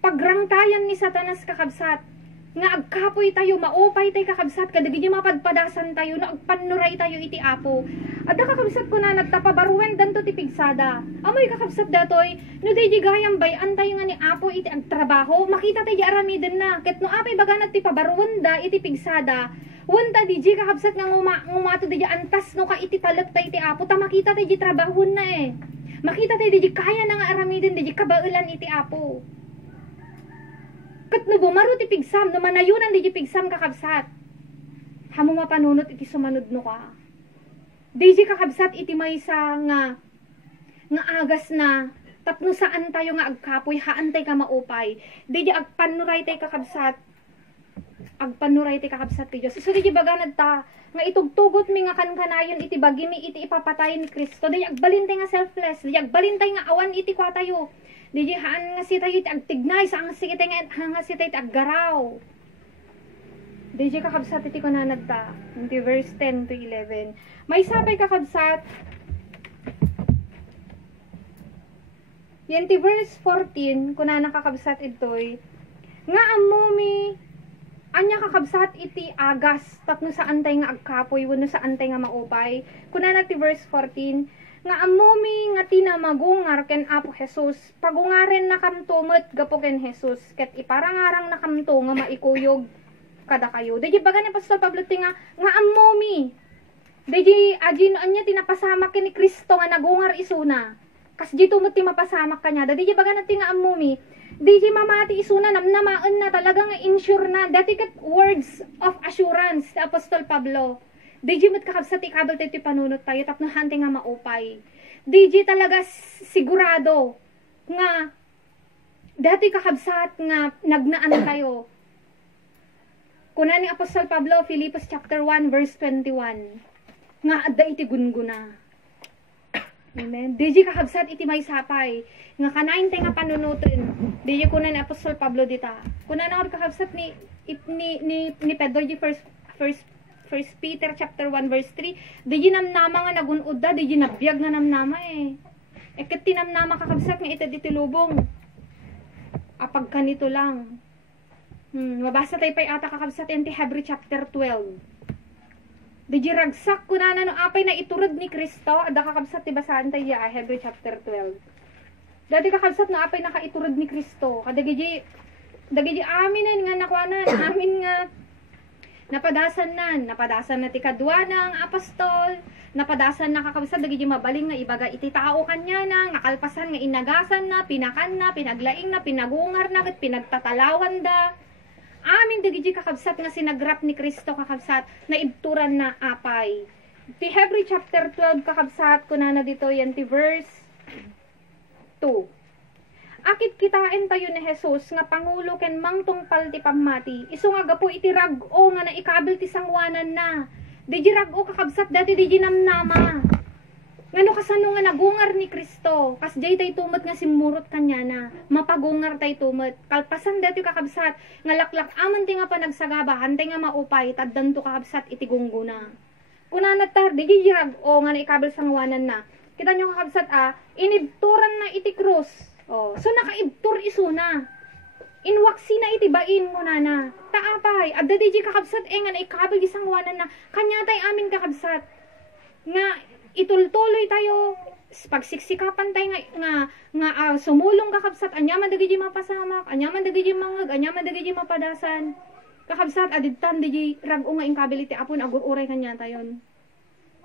pagrangtayan ni Satanas kakabsat. Nga agkapoy tayo, maopay tayo kakabsat, kadagiti mapadpadasan tayo, na agpanuray tayo iti Apo. Adda kakabsat ko na nagtapabaruan danto ti pigsada. Amoy kakabsat datoy, no di gayam bayan tayo nga ni Apo iti agtrabaho, makita tayo aramiden na. Ket no apay baganat ti pabaruan da iti pigsada, wanta di kakabsat nga ngumato di antas no ka iti talek tayo iti Apo, ta makita tayo trabahon na Makita tayo di kaya na nga aramiden di kabailan iti Apo. Ket no bumaro ti pigsam, no manayunan di pigsam kakabsat. Hamo mapanunot iti sumanod no ka. Di kakabsat iti maysa nga agas na tapno saan tayo nga agkapoy, haan tayo ka maupay. Di agpanuray tayo kakabsat. Agpanuray tayo kakabsat ti Diyos. So di baganad ta, nga itugtugot mi nga kankanayon iti bagimi iti ipapatay ni Kristo. Di agbalin tayo nga selfless. Di agbalin tayo nga awan iti kwa tayo. Di haan nga si tayo iti agtignay, sa nga si tayo iti aggaraw. Di kakabsat iti kunanad ta. Iti verse 10 to 11. May sabay kakabsat. Yan ti verse 14, kunana kakabsat itoy. Nga amumi, anya kakabsat iti agas, tapno saan tayo nga agkapoy, wano saan tayo nga maupay. Kunana ti verse 14, nga amumi nga tinamagungar ken Apo Jesus, pagungaren na kamtumot gapo ken Jesus, ket iparangarang na kamto nga maikuyog kada kayo. Deji baga ni Apostol Pablo nga amumi. Deji ajin anya tinapasama ken ni Kristo nga nagungar isuna. Kas dito mo ti mapasamak kanya. Deji baga na nga amumi. Deji mamati isuna namnamaan na talaga nga insure na. Dati ket words of assurance ti Apostol Pablo. Deji mo't kakabsat ikabal tayo panunot tayo tapno hante nga maupay. Deji talaga sigurado nga dati kakabsat nga nagnaan tayo. Kuna ni Apostol Pablo, Filipos chapter 1 verse 21. Nga adda iti gunguna. Amen. Deji kakabsat iti may sapay. Nga kanain tayo nga panunutin. Deji kuna ni Apostol Pablo dita. Kuna na kakabsat ni Pedro di First Peter chapter 1 verse 3, di namnama nga nagunod da, di nabiyag nga namnama ket tinamnama kakabsat nga ita ditilubong. Apag kanito lang. Mabasa tayo pa'y ata kakabsat enti Hebrew chapter 12. Di ragsak kunana no apay na iturod ni Kristo, ada kakabsat ti basaan tayo Hebrew chapter 12. Dati kakabsat na apay nakaiturod ni Kristo, kadagiji amin nga nakwanan, amin nga napadasan na ti kadwa ng apostol, napadasan na kakabsat dagiti mabaling nga ibaga iti tao kanya na, nga kalpasan nga inagasan na, pinakan na, pinaglaing na, pinagungar na, ket pinagtatalawan da. Amin dagiti kakabsat nga sinagrap ni Kristo kakabsat na ibturan na apay. Ti Hebrew chapter 12 kakabsat kunana dito yan ti verse 2. Akit kitain tayo ni Jesus nga pangulo ken mangtungpal ti pamati. Isu nga gapo iti rag-o nga naikabil ti sangwanan na. Di rag-o kakabsat dati di namnama. Ngano kasano nga nagungar ni Kristo, kas jay tay tumot nga simurot kanya na, mapagungar tay tumot. Kalpasan dati kakabsat, nga laklak aman ti nga panagsagaba, hantay nga maupay, taddan to kakabsat iti gungguna. Una na tar, di jirag o nga naikabal sa ngawanan na. Kita nyo kakabsat inibturan na iti krus. O, so nakaibtur iso na. Inwaksi na iti bain mo na. Taapay, adda di kakabsat nga naikabal isang ngawanan na, kanya tay amin kakabsat. Nga, itultuloy tayo, pagsiksikapan tayo nga sumulong kakabsat, anyaman dagi mapasamak, anyaman dagi mangag, anyaman dagi mapadasan. Kakabsat, adidtan dagi rag-o nga inkabiliti, apon agur-uray kanya tayon.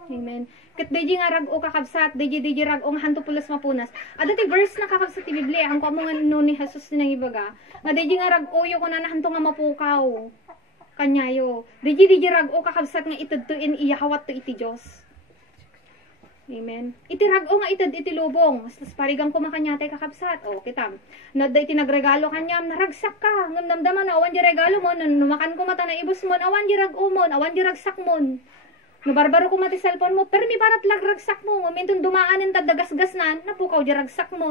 Amen. Kat dagi nga rag-o kakabsat, dagi rag-o nga hantupulos mapunas. Adati verse na kakabsat ti Biblia, ang kamo nga ni Jesus nang ibaga, nga dagi nga rag-o yo kuna na hanto nga mapukaw. Kanyayo. Dagi rag-o kakabsat nga itudtuin iyahawat to iti Diyos. Amen. Itirag o nga itad iti lubong. Mas parigang kumakanyatay kakabsat. O, kitam. Nadda iti nagregalo kanyam, naragsak ka. Ngam damdaman, awan di regalo mo. Numakan ko mata na ibus mo. Awan di rag-o mo. Awan di ragsak mo. Nabarbaro ko mati cellphone mo. Pero mi barat lag ragsak mo. Ngumintun dumaanin tadagasgas na. Napukaw di ragsak mo.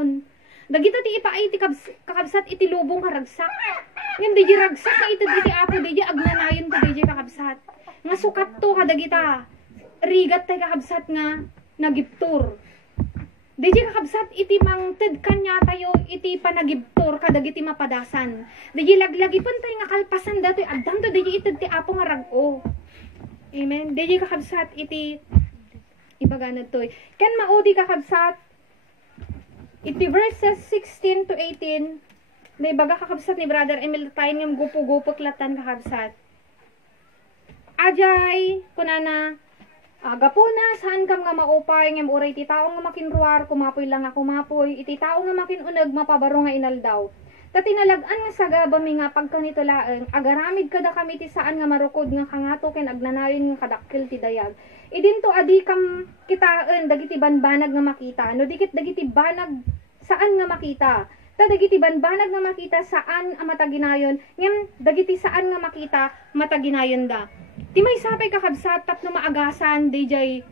Dagita ti ipaay ti kakabsat iti lubong karagsak. Ngam di ragsak ka itad iti apo. Di agnanayon to di kakabsat. Nga sukat to kadagita. Rigat tay kakabsat nga nagiptur. Deji kakabsat iti mangted kanya tayo iti panagiptur kadag iti mapadasan. Deji laglagipon tayo nga kalpasan datoy agdan to deji ited ti apo nga rag-o. Amen. Deji kakabsat iti ibaganad toy. Ken maudi kakabsat iti verses 16 to 18. May baga kakabsat ni Brother Emil tayo ngam gupo-gupo klatan kakabsat. Ajay kunana agapuna, saan kam nga maupay, ngem uray iti tao nga makinruar, kumapoy lang nga kumapoy, iti tao nga makinunag, mapabaro nga inaldaw. Tatinalagan nga sagabami nga pagkanito laeng, agaramid kada kami ti saan nga marukod nga kangato ken agnanayon nga kadakkel ti dayag. Idinto adi kam kitaan, dagiti banbanag nga makita, no dikit dagiti banag saan nga makita. Ta dagiti banbanag nga makita saan ang mataginayon, ngem dagiti saan nga makita, mataginayon da. Ti may sapay kakabsat tapno maagasan DJ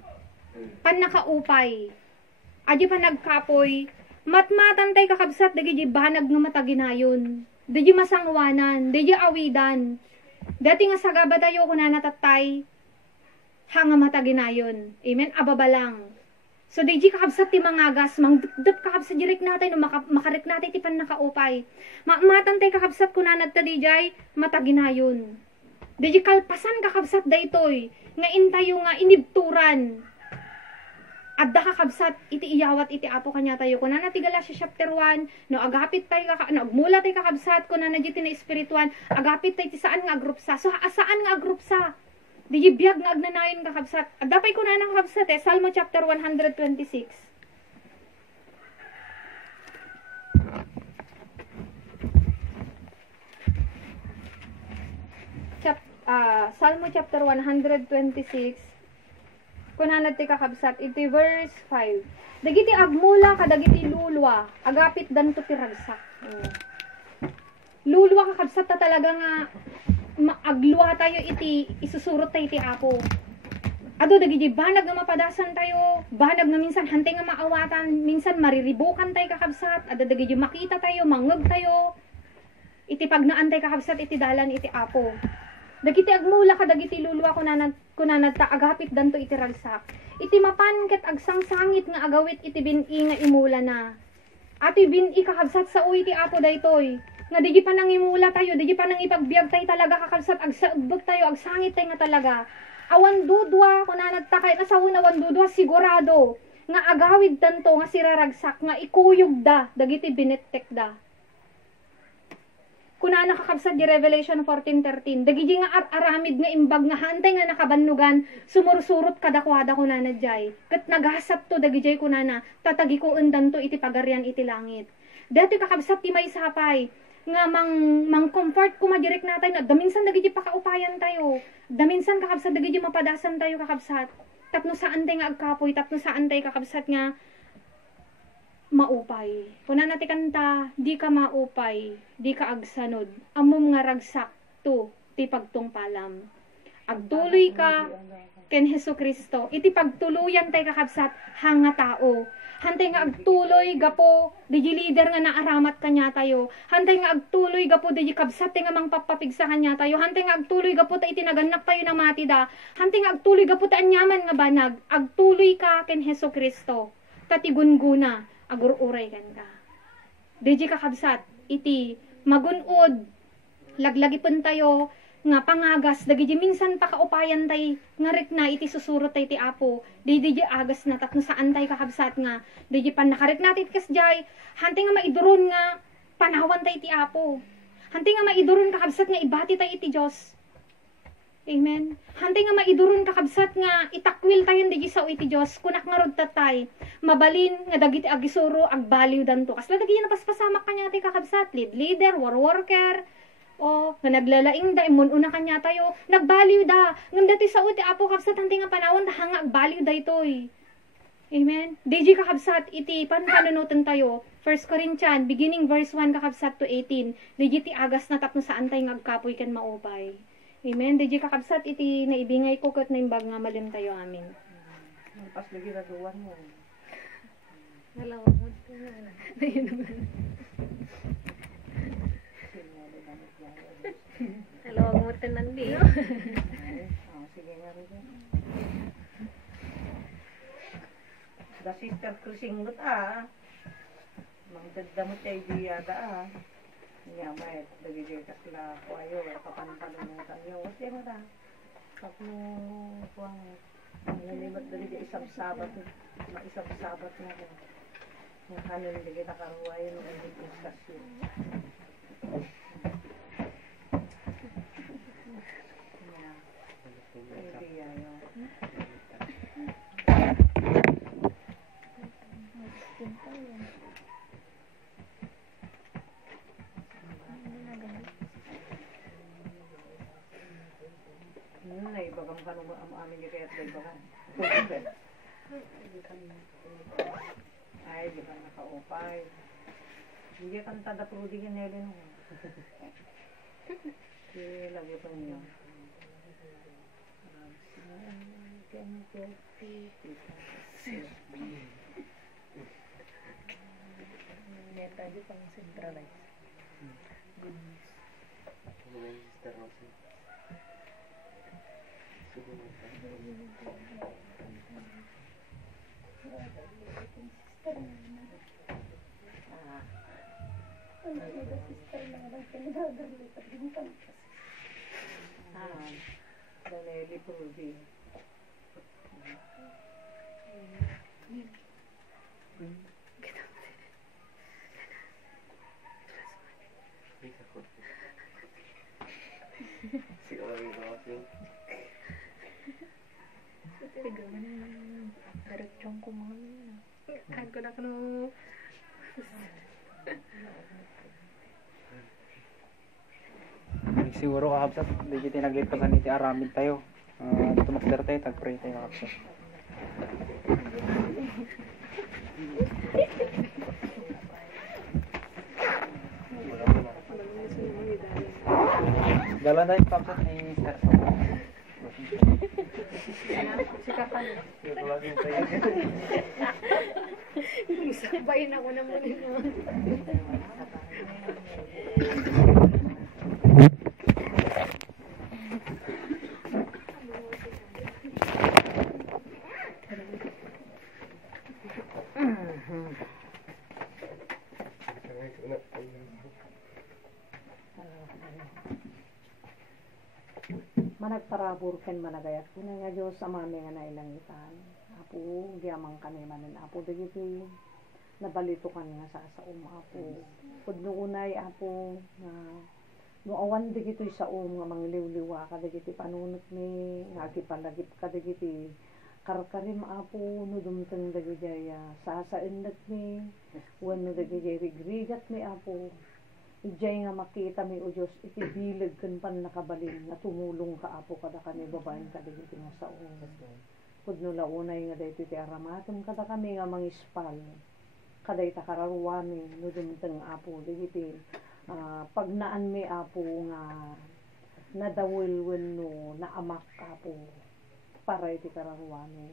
panakaupay. Adi pa nagkapoy matmatantay kakabsat dagiti banag nga mataginayon. Digi masangwanan, digi awidan. Dati nga sagaba tayo kuna natatay hanga mataginayon. Amen. Ababa lang. So digi kakabsat ti mangagas mangdep kakabsat direk natin no makarek natin ti panakaupay. Matantay kakabsat kuna natta DJ mataginayon. Deji kalpasan kakabsat daytoy nga intayo nga inibturan. Adda kakabsat iti iyawat iti apo kanya tayo kuna na ti Galatia chapter 1 no agapit tay no agmula tay kakabsat kuna na jiti na espirituan agapit tay ti saan nga agrupsa. So saan nga agrupsa? Deji biag nga agnanayon kakabsat. Adda pay kuna na kakabsat Salmo chapter 126. Salmo chapter 126 kunanad ti kakabsat iti verse 5. Dagiti agmula kadagiti lulwa agapit danto ti ragsak. Lulwa kakabsat ta talaga nga agluwa tayo iti isusurot tayo iti apo. Ado dagiti banag nga mapadasan tayo, banag nga minsan hantay nga maawatan, minsan mariribukan tayo kakabsat, ado dagiti makita tayo, mangeg tayo. Iti pagnaan tayo kakabsat iti dalan iti apo. Dagiti agmula kadagiti lulwa kunanad ta agapit danto iti ragsak. Iti mapan ket agsangsangit nga agawit iti bin-i nga imula na. Ati bin-i kakabsat sa uy ti apo daytoy. Nga digi pa nang imula tayo, digi pa nang ipagbiag tayo talaga kakabsat agsagbag tayo, agsangit tayo nga talaga. Awan dudwa kunanad ta kay nasawon awan dudwa sigurado nga agawid danto nga siraragsak nga ikuyog da dagiti binettek da. Kuna nakakabsat di Revelation 14:13 dagiti nga aramid nga imbag nga hantay nga nakabannugan sumursurot kadakwada kunana jay ket naghasap to dagiti kunana tatagi ko undan to iti pagarian iti langit. Dati kakabsat ti may sapay nga mang comfort ko madirek natay na daminsan dagiti pakaupayan tayo. Daminsan kakabsat dagiti mapadasan tayo kakabsat. Tapno saan tay nga agkapoy, tapno saan tay kakabsat nga maupay. Kuna nati kanta, di ka maupay, di ka agsanod. Amom nga ragsak to, ti pagtungpalam. Agtuloy ka, ken Hesu Kristo. Iti pagtuluyan tay kakabsat hanga tao. Hantay nga agtuloy gapo di leader nga naaramat kanya tayo. Hantay nga agtuloy gapo di kabsat nga mangpapapigsa kanya tayo. Hantay nga agtuloy gapo ta itinaganak tayo na matida. Hantay nga agtuloy gapo ta anyaman nga banag. Agtuloy ka ken Hesu Kristo. Tatigun-guna agururay ken ka. Di kakabsat iti magunod laglagipon tayo nga pangagas dagiti minsan pa kaupayan tay ngarik na iti susurot tay ti Apo di agas na tatno saan tay kakabsat nga di pan nakarik natit kasjay hanti nga maiduron nga panawan tay ti Apo hanti nga maiduron kakabsat nga ibati tay iti Dios. Amen. Hanti nga maiduron kakabsat nga itakwil tayo di sao iti Dios kunak nga rod tatay mabalin nga dagiti agisuro agbaliw danto kasla dagiti napaspasamak kanya tay kakabsat leader war worker o nga naglalaing da imun una kanya tayo nagbaliw da ngam dati sa uti Apo kabsat hanti nga panawon da hanga agbaliw da itoy. Amen. DJ kakabsat iti panunutan tayo 1 Corinthians beginning verse 1 kakabsat to 18 DJ ti agas na tapno saan tayo ngagkapoy kan maupay. Amen. DJ kakabsat iti naibingay ko kat naimbag nga malim tayo amin. Pas lagi raduan mo. Nalawag mo ito na. Nalawag mo ito nandi. Sige nga rin. Da sister cruising mo't Mangdagdamot ay diyada Nga may dagigay kasla kuayo. Papanpalunutan nyo. Kasi mo da. Pag mo kuang nalimat dagigay isang sabat. Isang sabat nga ko. Nga kanin dagigay nakaruwayo ng diskusyon. Naibagang kanong amin yung kaya't naibagang. Ay, di ba nakaupay. Hindi ka tada prudigin nila nung. Lagi pa niyo. Neta di pang centralize. Good news. Danelli Prudy. Diretsyon ko mga ako na kano Siguro kakabsat di kita naglipasan iti aramid tayo. Dito master tayo tagpray tayo kakabsat. Dalan tayo kakabsat ni Sir So. sikapan. Sabayin ako na muna naman. Managparabor ken managayat ko nga Diyos sa mami nga nailangitan. Apo, giyamang kami manin. Apo, dagiti nabalito kan nga sa Apo. Pud unay Apo, nga nuawan dagiti sa nga mangliliwa ka dagiti panunot ni, nga kipalagip ka dagiti karkarim Apo, no dumteng dagiti sasaendat ni, wano dagiti rigrigat ni Apo. Ijay nga makita mi o Diyos, iti bilag kan pan nakabalin, na tumulong ka Apo kada kami babaen kada iti nga sa Pudno launay nga dahito iti aramatom kada kami nga mangispal. Kada ita kararuwami, no dumteng Apo, iti pagnaan mi Apo nga nadawilwen no naamak Apo. para iti kararuanin.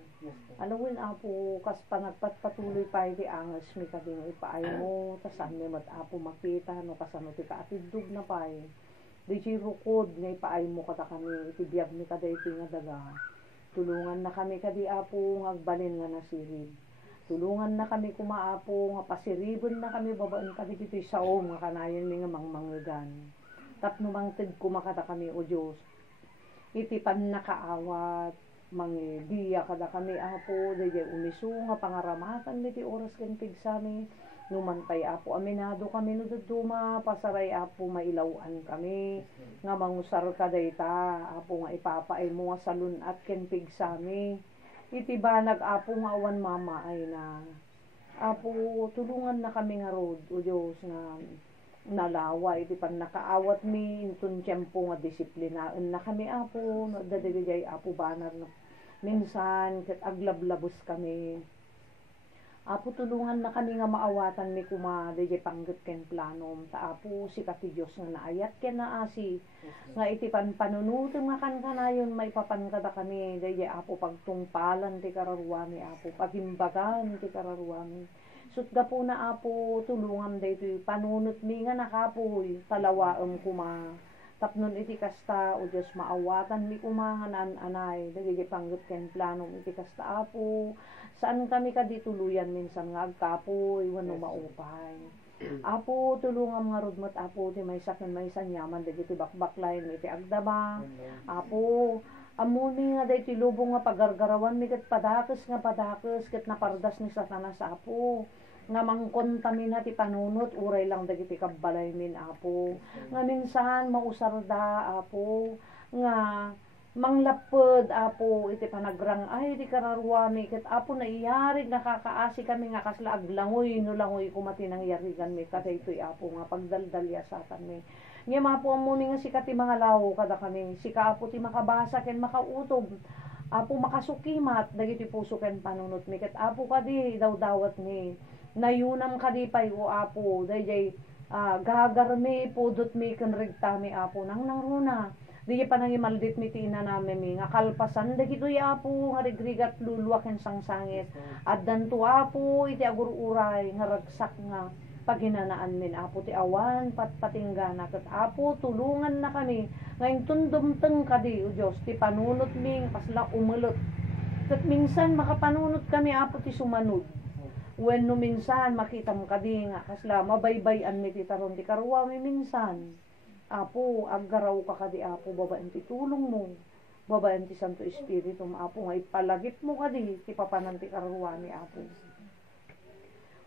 Alawin apo kas panagpatpatuloy pa iti angas mi kading ipaay mo tasan mi mat apo makita no kasano ti kaatidug na pay. Di rukod nga ipaay mo kata kami iti biyag mi kada iti nga daga. Tulungan na kami kadi apo ngagbalin nga nasirib. Tulungan na kami kumaapo nga pasiribon na kami babaan kadi iti saom nga kanayon mi nga mangmangigan. Tapno mangted kumakata kami o Diyos. Iti pan nakaawat mangibiya kada kami apo dayay umisu nga pangaramatan mi ti oras ken pigsami numantay apo aminado kami no duduma pasaray apo mailawan kami nga mangusar kadayta apo nga ipapaay mo nga salun at ken pigsami iti banag apo nga awan mama ay na apo tulungan na kami nga rod o Diyos nga nalawa iti pan nakaawat mi intun tiyempo nga disiplinaan na kami apo dadagayay apo banar na minsan ket aglablabos kami apo tulungan na kami nga maawatan mi kuma dayay pangget ken planom ta apo sikat ti Dios nga naayat ken naasi nga iti panunutem nga kanayon maipapankada kami dayay apo pagtungpalan ti kararuami apo pagimbagan ti kararuami sutga po na apo tulungan daytoy panunot mi nga nakapoy talawaem kuma tapnon iti kasta o Dios maawatan mi kuma nga anay dagiti pangget ken planom iti kasta apo saan kami kadi tuluyan minsan nga agkapoy wenno maupay apo tulungan nga rudmat apo ti maysa ken maysa nyaman dagiti bakbaklayen iti agdaba apo amuni nga daytoy lubong nga pagargarawan mi ket padakes ket napardas ni Satanas apo nga mangkontamina ti panunot uray lang dagiti kabbalay min apo nga minsan mausarda apo nga manglapod apo iti panagrang ay iti kararuami ket apo naiyarig nakakaasi kami nga kasla aglangoy no langoy kumati nang yarigan mi kadaytoy apo nga pagdaldalya satan mi ngem apo amuni nga sikat ti mga lawo kada kami sika apo ti makabasa ken makautob apo makasukimat dagiti puso ken panunot mi ket apo kadi dawdawat mi nayunam kadi pay o apo dayjay gagarmi pudot mi ken regtami apo nang nangruna di panangi maldit mi tina nami mi nga kalpasan dagitoy apo nga rigrigat luluwa ken sangsangit addan tu apo iti agururay nga ragsak nga paginanaan min apo ti awan patpatinggana ket apo tulungan na kami ngayon tundumteng kadi o Dios ti panunot mi kasla umulot ket minsan makapanunot kami apo ti sumanod wenno minsan makitam kadi nga kasla mabaybay-an mi ti taron ti karuami minsan apo aggaraw ka kadi apo babaen ti tulong mo babaen ti Santo Espiritu mo apo nga ipalagip mo kadi ti papanan ti karuami apo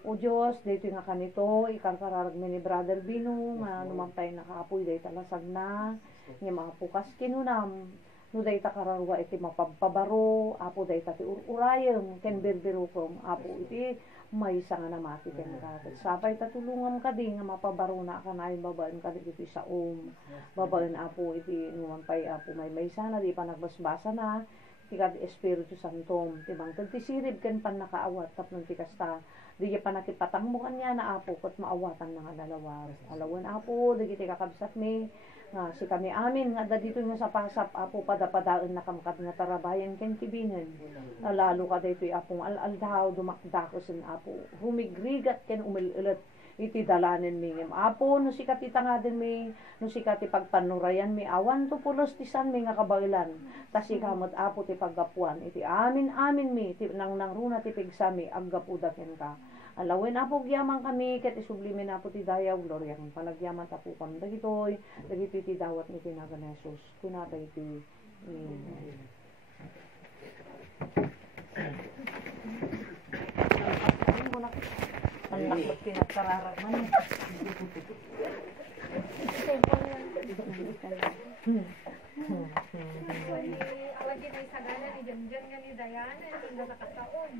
o Diyos dito nga kanito ikarkararag mi ni Brother Bino nga numampay na kaapoy day talasag na nga mga pukas kinunam no day ta kararwa iti mapabaro apo day ta ti urayem ken birbirukom apo iti may nga namati ken ka sapay ta tulungan kadi nga mapabaro na kanay babaan kadi iti saom babaan apo iti numampay apo may sana di pa nagbasbasa na ti kad Espiritu Santo ti bangtod ti sirib ken pan nakaawat tapnon ti kasta di pa nakipatang mo kanya na apo ket maawatan na nga dalawa alawan apo dagiti kakabsat mi nga si kami amin nga dito nga sa pasap apo padapadaan na kamkat nga tarabayan ken kibinan lalo ka daytoy apong al-aldaw dumakdakosen apo humigrigat ken umilulat iti dalanen mi ngem apo no sikat itangaden mi no sikat ipagpanurayan mi awan to pulos ti san mi nga kabailan ta sikamot apo ti paggapuan iti amin mi ti nang runa ti pigsami aggapuda ken ka alawin apo gyaman kami ket isublimin apo ti dayaw gloria ken panagyaman ta po kam dagitoy dagiti ti dawat ni tinagan Jesus kunatay ti anak ba't pinagkararaman Awagin ay sagana ni Jamjan nga ni Diana hindi nakataon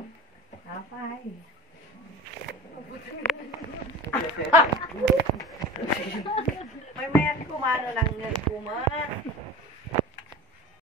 apay may mayan kumano lang nga kuma